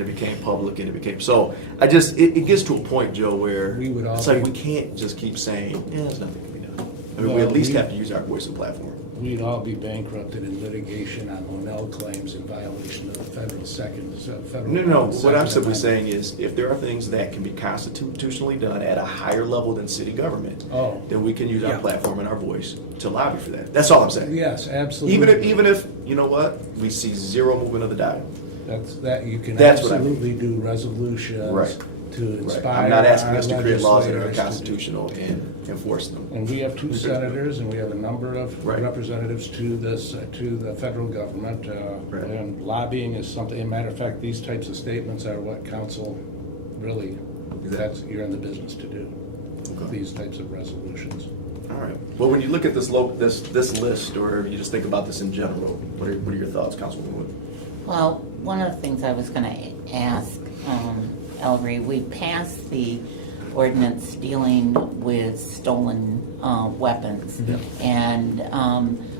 it became public and it became, so it gets to a point, Joe, where We would all it's like be- we can't just keep saying, there's nothing can be done. I mean, we Well, at least we- have to use our voice and platform. We'd all be bankrupted in litigation on Monell claims in violation of the federal No, what I'm Second simply Amendment. saying is, if there are things that can be constitutionally done at a higher level than city government, Oh. then we can use our Yeah. platform and our voice to lobby for that. That's all I'm saying. Yes, absolutely. Even if, you know what, we see zero movement of the dial. You can That's what I mean. absolutely do resolutions Right. to Right. inspire I'm not asking our us to create laws that are legislators to do- unconstitutional and enforce them. And we have 2 senators, and we have a number of Right. representatives to the federal government. Right. And lobbying is something, as a matter of fact, these types of statements are what council really, you're in the business to do, Okay. these types of resolutions. All right. Well, when you look at this list, or you just think about this in general, what are your thoughts, Councilwoman Wood? Well, one of the things I was going to ask, Ellery, we passed the ordinance dealing with stolen weapons. Yeah. And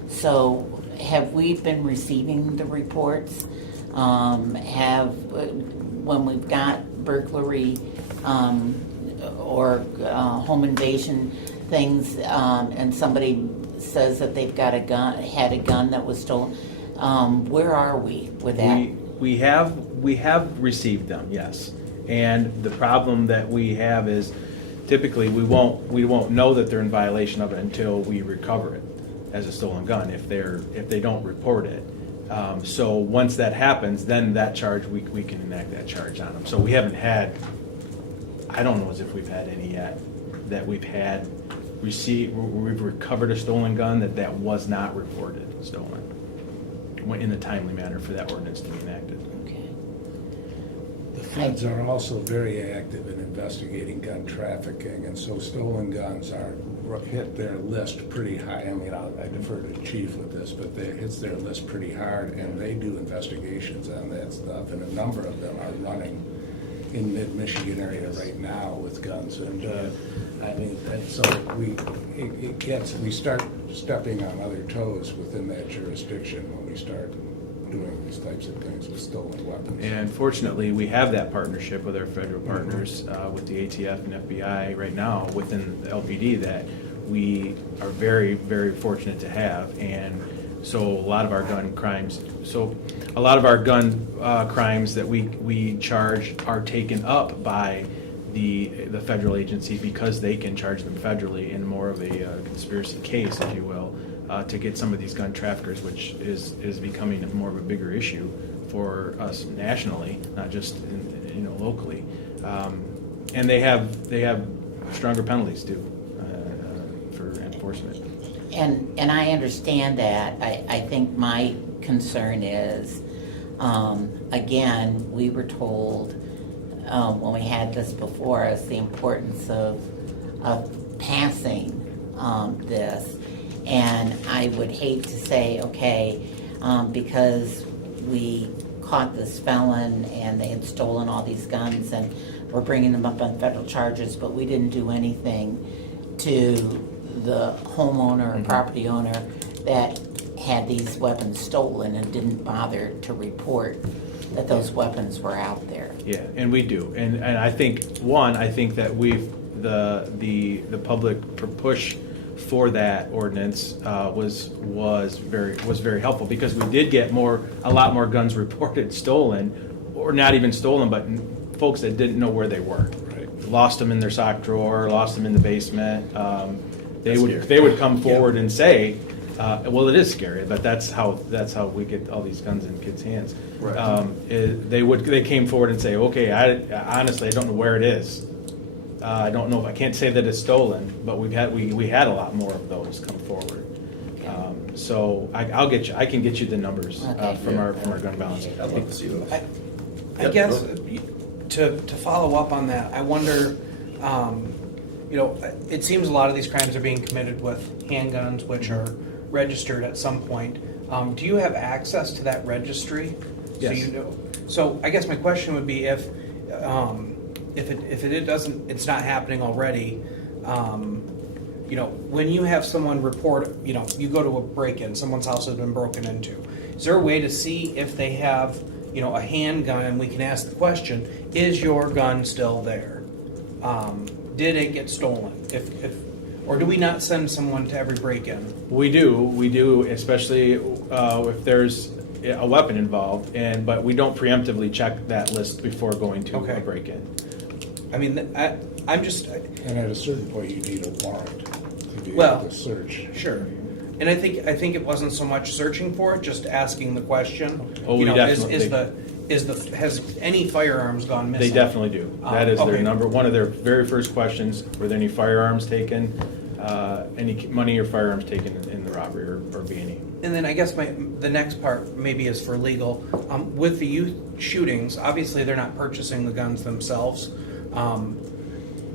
so have we been receiving the reports? When we've got burglary or home invasion things, and somebody says that they've got had a gun that was stolen, where are we with that? We have received them, yes. And the problem that we have is typically we won't know that they're in violation of it until we recover it as a stolen gun if they don't report it. So once that happens, then that charge we can enact that charge on them. So we haven't had, I don't know as if we've had any yet that we've had we've recovered a stolen gun that was not reported stolen in a timely manner for that ordinance to be enacted. Okay. The feds are also very active in investigating gun trafficking, and so stolen guns hit their list pretty high. I mean, I defer to the chief with this, but it hits their list pretty hard, and they do investigations on that stuff, and a number of them are running in mid-Michigan area right now with guns, and I mean, and so we start stepping on other toes within that jurisdiction when we start doing these types of things with stolen weapons. And fortunately, we have that partnership with our federal partners, with the ATF and FBI right now within the LPD that we are very, very fortunate to have. And so a lot of our gun crimes, that we charge are taken up by the federal agency because they can charge them federally in more of a conspiracy case, if you will, to get some of these gun traffickers, which is becoming more of a bigger issue for us nationally, not just locally. And they have stronger penalties too for enforcement. And I understand that. I think my concern is, again, we were told when we had this before us, the importance of passing this. And I would hate to say, okay, because we caught this felon and they had stolen all these guns and we're bringing them up on federal charges, but we didn't do anything to the homeowner or property owner that had these weapons stolen and didn't bother to report that those weapons were out there. Yeah, and we do, and I think that the public push for that ordinance was very helpful because we did get a lot more guns reported stolen, or not even stolen, but folks that didn't know where they were. Right. Lost them in their sock drawer, lost them in the basement. They would come forward and say, well, it is scary, but that's how we get all these guns in kids' hands. Right. They came forward and say, okay, honestly I don't know where it is. I don't know if I can't say that it's stolen, but we had a lot more of those come forward. So I can get you the numbers from our gun balance. I'd love to see those. I guess to follow up on that, I wonder, it seems a lot of these crimes are being committed with handguns, which are registered at some point. Do you have access to that registry? Yes. So I guess my question would be if it's not happening already, when you have someone report, you go to a break-in, someone's house has been broken into. Is there a way to see if they have, a handgun, and we can ask the question, is your gun still there? Did it get stolen? Or do we not send someone to every break-in? We do, especially if there's a weapon involved, but we don't preemptively check that list before going to a break-in. I mean, I'm just... And at a certain point, you need a warrant to be able to search. Sure. And I think it wasn't so much searching for it, just asking the question. Oh, we definitely... Has any firearms gone missing? They definitely do. That is their one of their very first questions. Were there any firearms taken? Any money or firearms taken in the robbery or B&E? And then I guess the next part maybe is for legal. With the youth shootings, obviously they're not purchasing the guns themselves.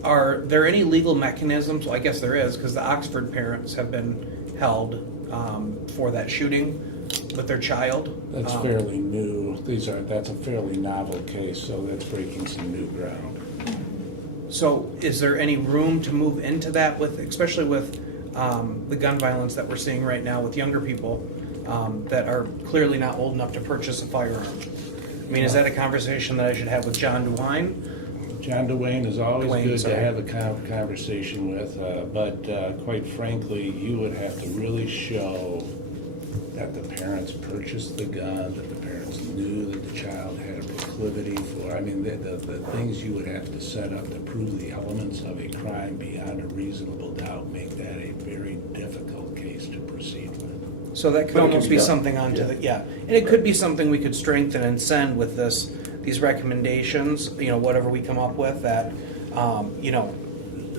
Are there any legal mechanisms? Well, I guess there is, because the Oxford parents have been held for that shooting with their child. That's fairly new. That's a fairly novel case, so that's breaking some new ground. So is there any room to move into that, especially with the gun violence that we're seeing right now with younger people that are clearly not old enough to purchase a firearm? I mean, is that a conversation that I should have with John DeWine? John DeWayne is always good sorry. to have a conversation with, but quite frankly, you would have to really show that the parents purchased the gun, that the parents knew that the child had a proclivity for. I mean, the things you would have to set up to prove the elements of a crime beyond a reasonable doubt make that a very difficult case to proceed with. So that could But it can almost be be done. something onto Yeah. and it could be something we could strengthen and send with these recommendations, whatever we come up with that,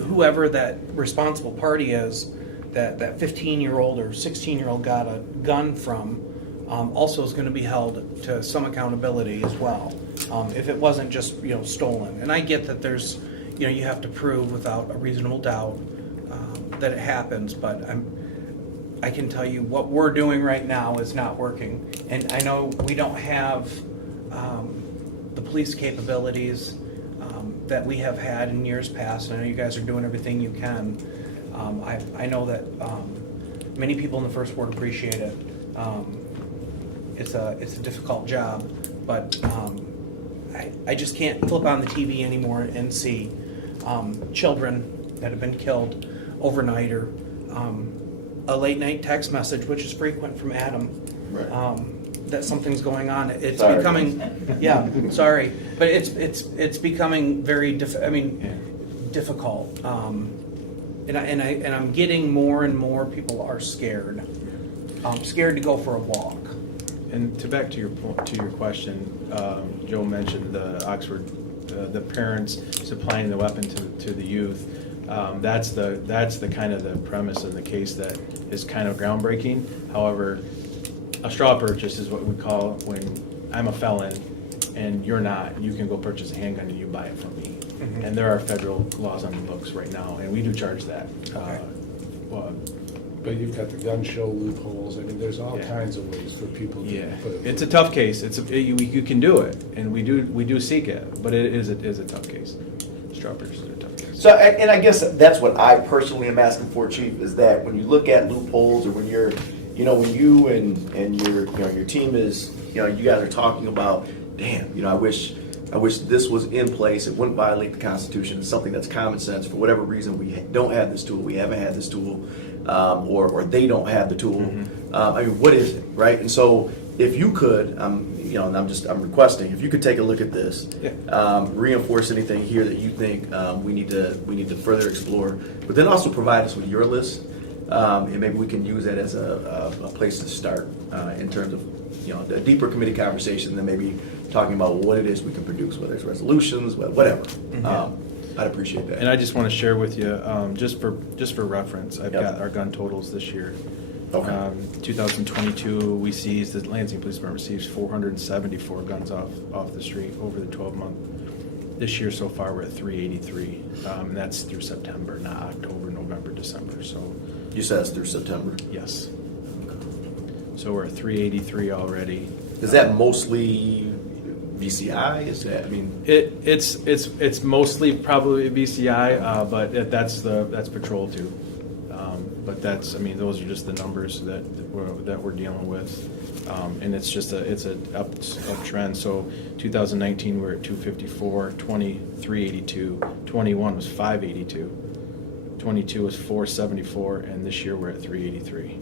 whoever that responsible party is, that 15-year-old or 16-year-old got a gun from, also is gonna be held to some accountability as well. If it wasn't just, stolen. And I get that there's, you have to prove without a reasonable doubt, that it happens, but I can tell you what we're doing right now is not working. And I know we don't have, the police capabilities, that we have had in years past, and I know you guys are doing everything you can. I know that many people in the First Ward appreciate it. It's a difficult job, but I just can't flip on the TV anymore and see children that have been killed overnight, or a late night text message, which is frequent from Adam. Right. That something's going on. It's Sorry. becoming, sorry, but it's becoming very difficult. And I'm getting more and more people are scared. Scared to go for a walk. And back to your question, Joe mentioned the Oxford, the parents supplying the weapon to the youth. That's the kind of the premise of the case that is kind of groundbreaking. However, a straw purchase is what we call when I'm a felon and you're not. You can go purchase a handgun and you buy it from me. Mm-hmm. And there are federal laws on the books right now, and we do charge that. Okay. But you've got the gun show loopholes. I mean, there's all Yeah. kinds of ways for people to Yeah, put it. it's a tough case. You can do it, and we do seek it, but it is a tough case. Straw purchases are a tough case. So, and I guess that's what I personally am asking for, Chief, is that when you look at loopholes, or when you're, when you and your team is, you guys are talking about, damn, I wish this was in place. It wouldn't violate the Constitution. It's something that's common sense. For whatever reason, we don't have this tool. We haven't had this tool, or they don't have the tool. What is it, right? And so, if you could, and I'm requesting, if you could take a look at this, reinforce anything here that you think we need to further explore, but then also provide us with your list, and maybe we can use that as a place to start in terms of a deeper committee conversation than maybe talking about what it is we can produce, whether it's resolutions, whatever. I'd appreciate that. And I just want to share with you, just for reference, I've Yep. got our gun totals this year. Okay. 2022, we seized, the Lansing Police Department seized 474 guns off the street over the 12-month. This year so far, we're at 383, and that's through September, not October, November, December. So You said it's through September. yes, so we're at 383 already. Is that mostly VCI? Is that, It's mostly probably BCI, but that's patrol too. But those are just the numbers that we're dealing with, and it's just it's an uptrend. So 2019 we're at 254, 20 382, 21 was 582, 22 was 474, and this year we're at 383.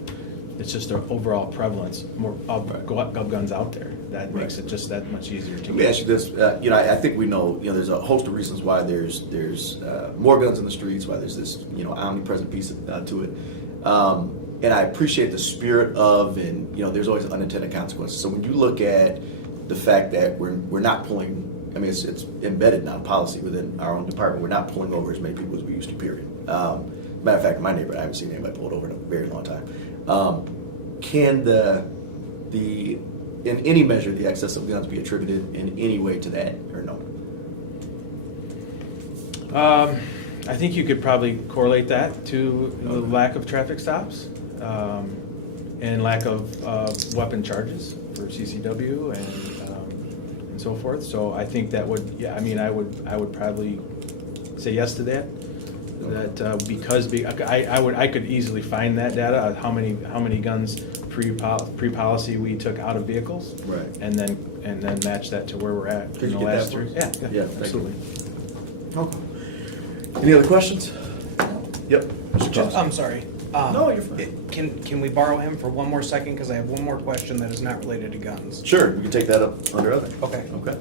It's just our overall prevalence more of guns out there that makes it just that much easier to Let me ask you this. I think we know, there's a host of reasons why there's more guns in the streets, why there's this, omnipresent piece to it. And I appreciate the spirit of, and, there's always unintended consequences. So when you look at the fact that we're not pulling, it's embedded now in policy within our own department, we're not pulling over as many people as we used to, period. Matter of fact, in my neighborhood, I haven't seen anybody pulled over in a very long time. Can in any measure, the excess of guns be attributed in any way to that, or no? I think you could probably correlate that to the lack of traffic stops and lack of weapon charges for CCW and so forth. So I think that would, I would probably say yes to that. That because I could easily find that data, how many guns pre-policy we took out of vehicles, Right. and then match that to where we're at Could in you the get last that for three. us? Yeah, Yeah, thank you. absolutely. Okay. Any other questions? Yep. Mr. Johnson. I'm sorry. No, you're fine. Can we borrow him for one more second? Because I have one more question that is not related to guns. Sure, we can take that up under other. Okay. Okay.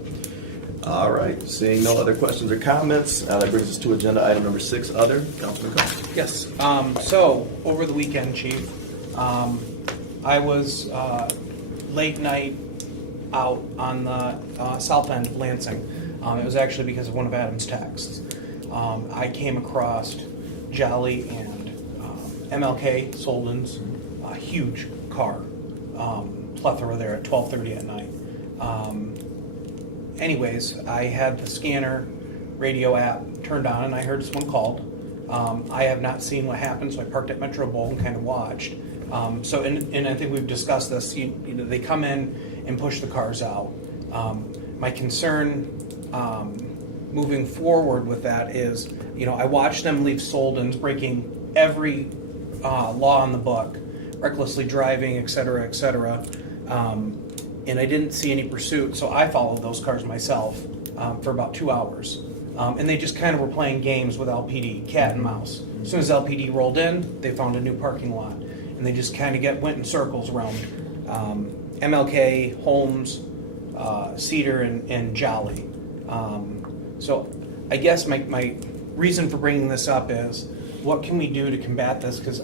All right, seeing no other questions or comments, that brings us to agenda item number 6, other. Councilman Combs. Yes, so, over the weekend, Chief, I was late night out on the south end of Lansing. It was actually because of one of Adam's texts. I came across Jolly and MLK Solden's huge car plethora there at 12:30 at night. Anyways, I had the scanner radio app turned on and I heard someone called. I have not seen what happened, so I parked at Metro Bowl and kind of watched. And I think we've discussed this. You know, they come in and push the cars out. My concern moving forward with that is, I watched them leave Solden's, breaking every law in the book, recklessly driving, et cetera, et cetera. And I didn't see any pursuit, so I followed those cars myself for about 2 hours. And they just kind of were playing games with LPD, cat and mouse. As soon as LPD rolled in, they found a new parking lot. And they just kind of went in circles around MLK, Holmes, Cedar, and Jolly. So I guess my reason for bringing this up is, what can we do to combat this? Because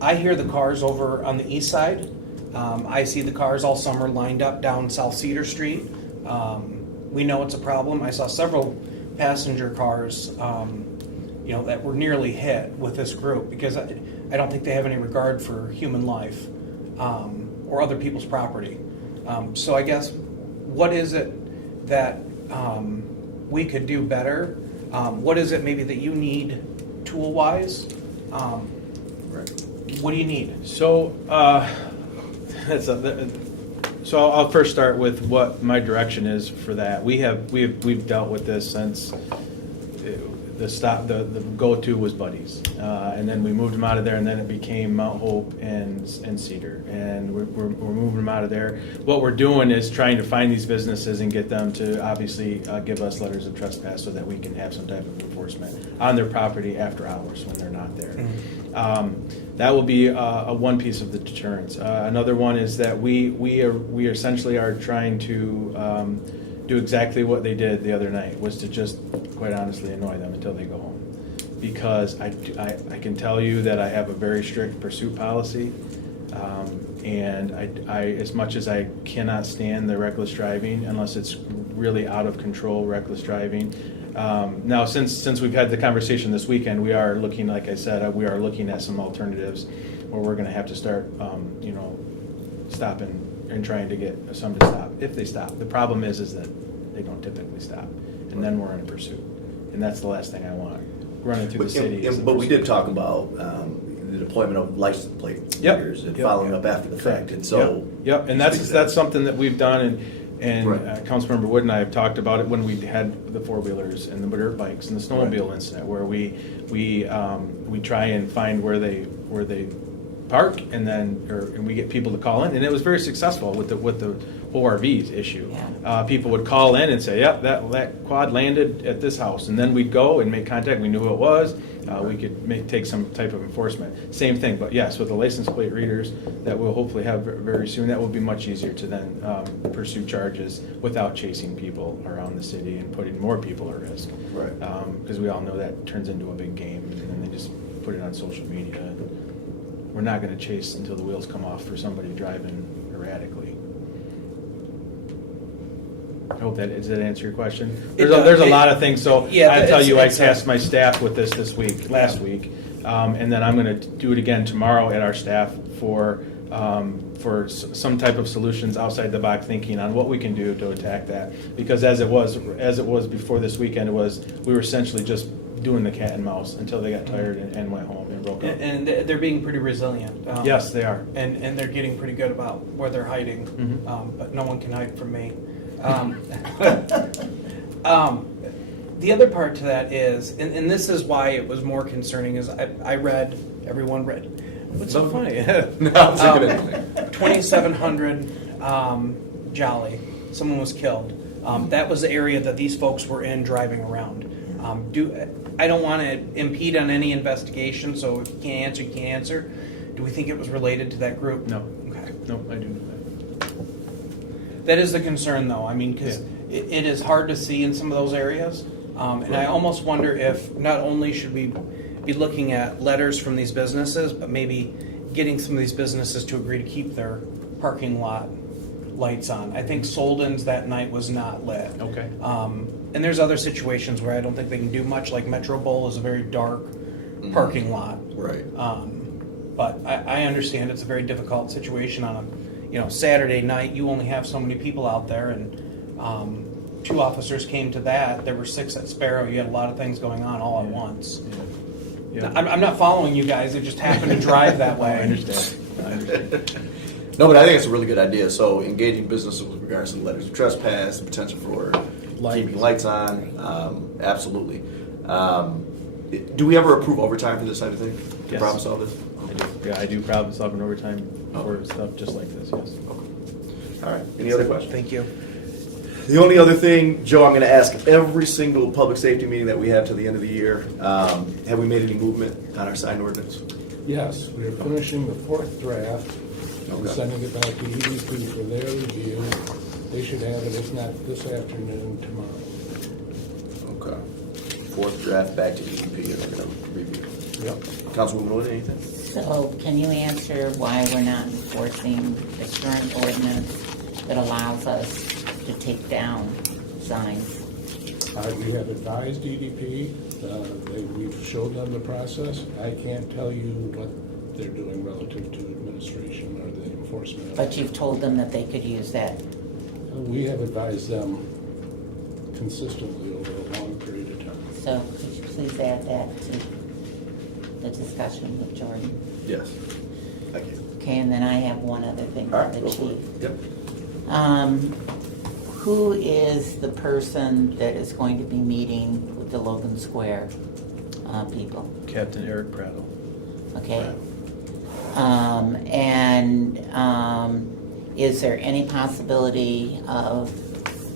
I hear the cars over on the east side. I see the cars all summer lined up down South Cedar Street. We know it's a problem. I saw several passenger cars, that were nearly hit with this group, because I don't think they have any regard for human life or other people's property. So I guess, what is it that we could do better? What is it maybe that you need tool-wise? What do you need? So, so I'll first start with what my direction is for that. We've dealt with this since the go-to was Buddies, and then we moved them out of there, and then it became Mount Hope and Cedar, and we're moving them out of there. What we're doing is trying to find these businesses and get them to obviously give us letters of trespass so that we can have some type of enforcement on their property after hours when they're not there. That will be one piece of the deterrence. Another one is that we essentially are trying to do exactly what they did the other night, was to just, quite honestly, annoy them until they go home. Because I can tell you that I have a very strict pursuit policy, and I as much as I cannot stand the reckless driving unless it's really out of control reckless driving. Now, since we've had the conversation this weekend, we are looking, like I said, we are looking at some alternatives where we're going to have to start, stopping and trying to get some to stop, if they stop. The problem is that they don't typically stop, and then we're in a pursuit, and that's the last thing I want. Running through the city. But we did talk about the deployment of license plate readers and following up after the fact, and so. Yep, and that's something that we've done, and Right. Councilmember Wood and I have talked about it when we had the four-wheelers and the dirt bikes and the snowmobile incident, where we try and find where they park, and we get people to call in, and it was very successful with the ORVs issue. Yeah. People would call in and say, "Yep, that quad landed at this house," and then we'd go and make contact. We knew who it was. We could take some type of enforcement. Same thing, but yes, with the license plate readers that we'll hopefully have very soon, that will be much easier to then pursue charges without chasing people around the city and putting more people at risk. Right. Because we all know that turns into a big game, and then they just put it on social media. We're not going to chase until the wheels come off for somebody driving erratically. I hope does that answer your question? There's a lot of things, so Yeah, I tell you, I it's tasked my staff with this last week, and then I'm going to do it again tomorrow at our staff for some type of solutions outside the box thinking on what we can do to attack that. Because as it was before this weekend, we were essentially just doing the cat and mouse until they got tired and went home and broke up. And they're being pretty resilient. Yes, they are. And they're getting pretty good about where they're hiding, but no one can hide from me. The other part to that is, and this is why it was more concerning, is everyone read. What's so funny? No, I'm thinking anything. 2700 Jolly. Someone was killed. That was the area that these folks were in driving around. I don't want to impede on any investigation, so if you can't answer, you can't answer. Do we think it was related to that group? No. Okay. No, I do. That is the concern, though. I mean, because it is hard to see in some of those areas. And I almost wonder if not only should we be looking at letters from these businesses, but maybe getting some of these businesses to agree to keep their parking lot lights on. I think Solden's that night was not lit. Okay. And there's other situations where I don't think they can do much, like Metro Bowl is a very dark parking lot. Right. But I understand it's a very difficult situation on a, Saturday night, you only have so many people out there, and 2 officers came to that. There were 6 at Sparrow. You had a lot of things going on all at once. Yeah. I'm not following you guys. It just happened to drive that way. I understand. No, but I think it's a really good idea. So engaging businesses with regards to letters of trespass, the potential for keeping lights on, absolutely. Do we ever approve overtime for this type of thing? To Yes. problem solve this? I do. Yeah, I do problem solving overtime for stuff just like this, yes. All right. Any other questions? Thank you. The only other thing, Joe, I'm going to ask every single public safety meeting that we have to the end of the year, have we made any movement on our sign ordinance? Yes, we are finishing the 4th draft and Okay. sending it back to EDP for their review. They should have it, if not this afternoon, tomorrow. Okay. 4th draft back to EDP, and we're going to review. Yep. Councilwoman Wood, anything? So can you answer why we're not enforcing the current ordinance that allows us to take down signs? We have advised EDP, we've showed them the process. I can't tell you what they're doing relative to administration or the enforcement. But you've told them that they could use that. We have advised them consistently over a long period of time. So could you please add that to the discussion with Jordan? Yes. Thank you. Okay, and then I have one other thing All for right, the go for chief. it. Yep. Who is the person that is going to be meeting with the Logan Square people? Captain Eric Prattle. Okay. Is there any possibility of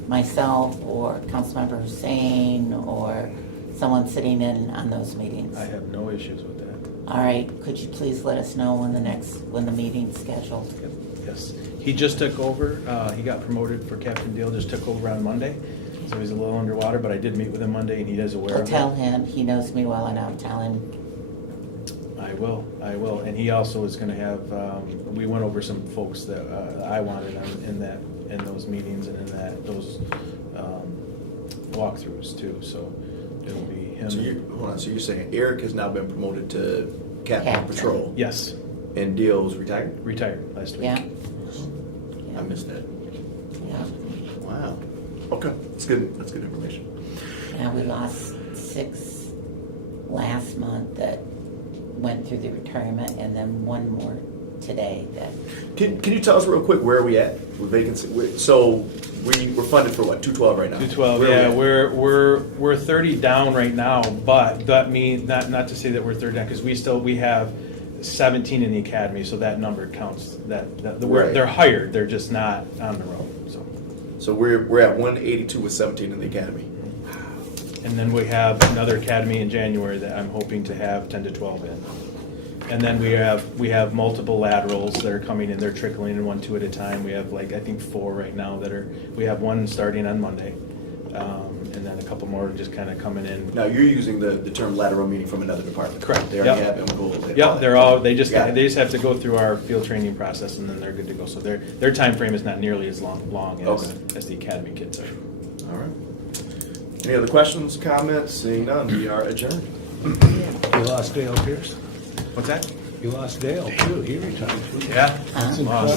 myself or Councilmember Hussein or someone sitting in on those meetings? I have no issues with that. All right, could you please let us know when the meeting's scheduled? Yes. He just took over. He got promoted for Captain Deal, just took over on Monday. So he's a little underwater, but I did meet with him Monday and he is aware Well, of it. tell him, he knows me well enough, tell him. I will. And he also is gonna have, we went over some folks that I wanted in those meetings and in those walkthroughs too. So it'll be him. So you're saying Eric has now been promoted to Captain of Captain. Patrol? Yes, And Deal's retired? retired last week. Yeah? I missed that. Yeah. Wow. Okay, that's good. That's good information. Now, we lost 6 last month that went through the retirement, and then 1 more today that, Can you tell us real quick where are we at with vacancy? So we're funded for what? 212 right now. 212, Where are yeah, we at? we're 30 down right now, but that means, not to say that we're 30 down, because we have 17 in the academy, so that number counts, Right. they're hired, they're just not on the road, so. So we're at 182 with 17 in the academy. And then we have another academy in January that I'm hoping to have 10 to 12 in. And then we have multiple laterals that are coming in, they're trickling in 1, 2 at a time. We have I think 4 right now we have 1 starting on Monday. And then a couple more just kind of coming in. Now you're using the term lateral, meaning from another department. Correct. They already Yep. have MGOL. Yep, they just Got it. have to go through our field training process and then they're good to go. So their time frame is not nearly as long Okay. as the academy kids are. All right. Any other questions, comments? Seeing none, we are adjourned. You lost Dale Pierce? What's that? You lost Dale too, he retired too. Yeah. Huh? It's incredible.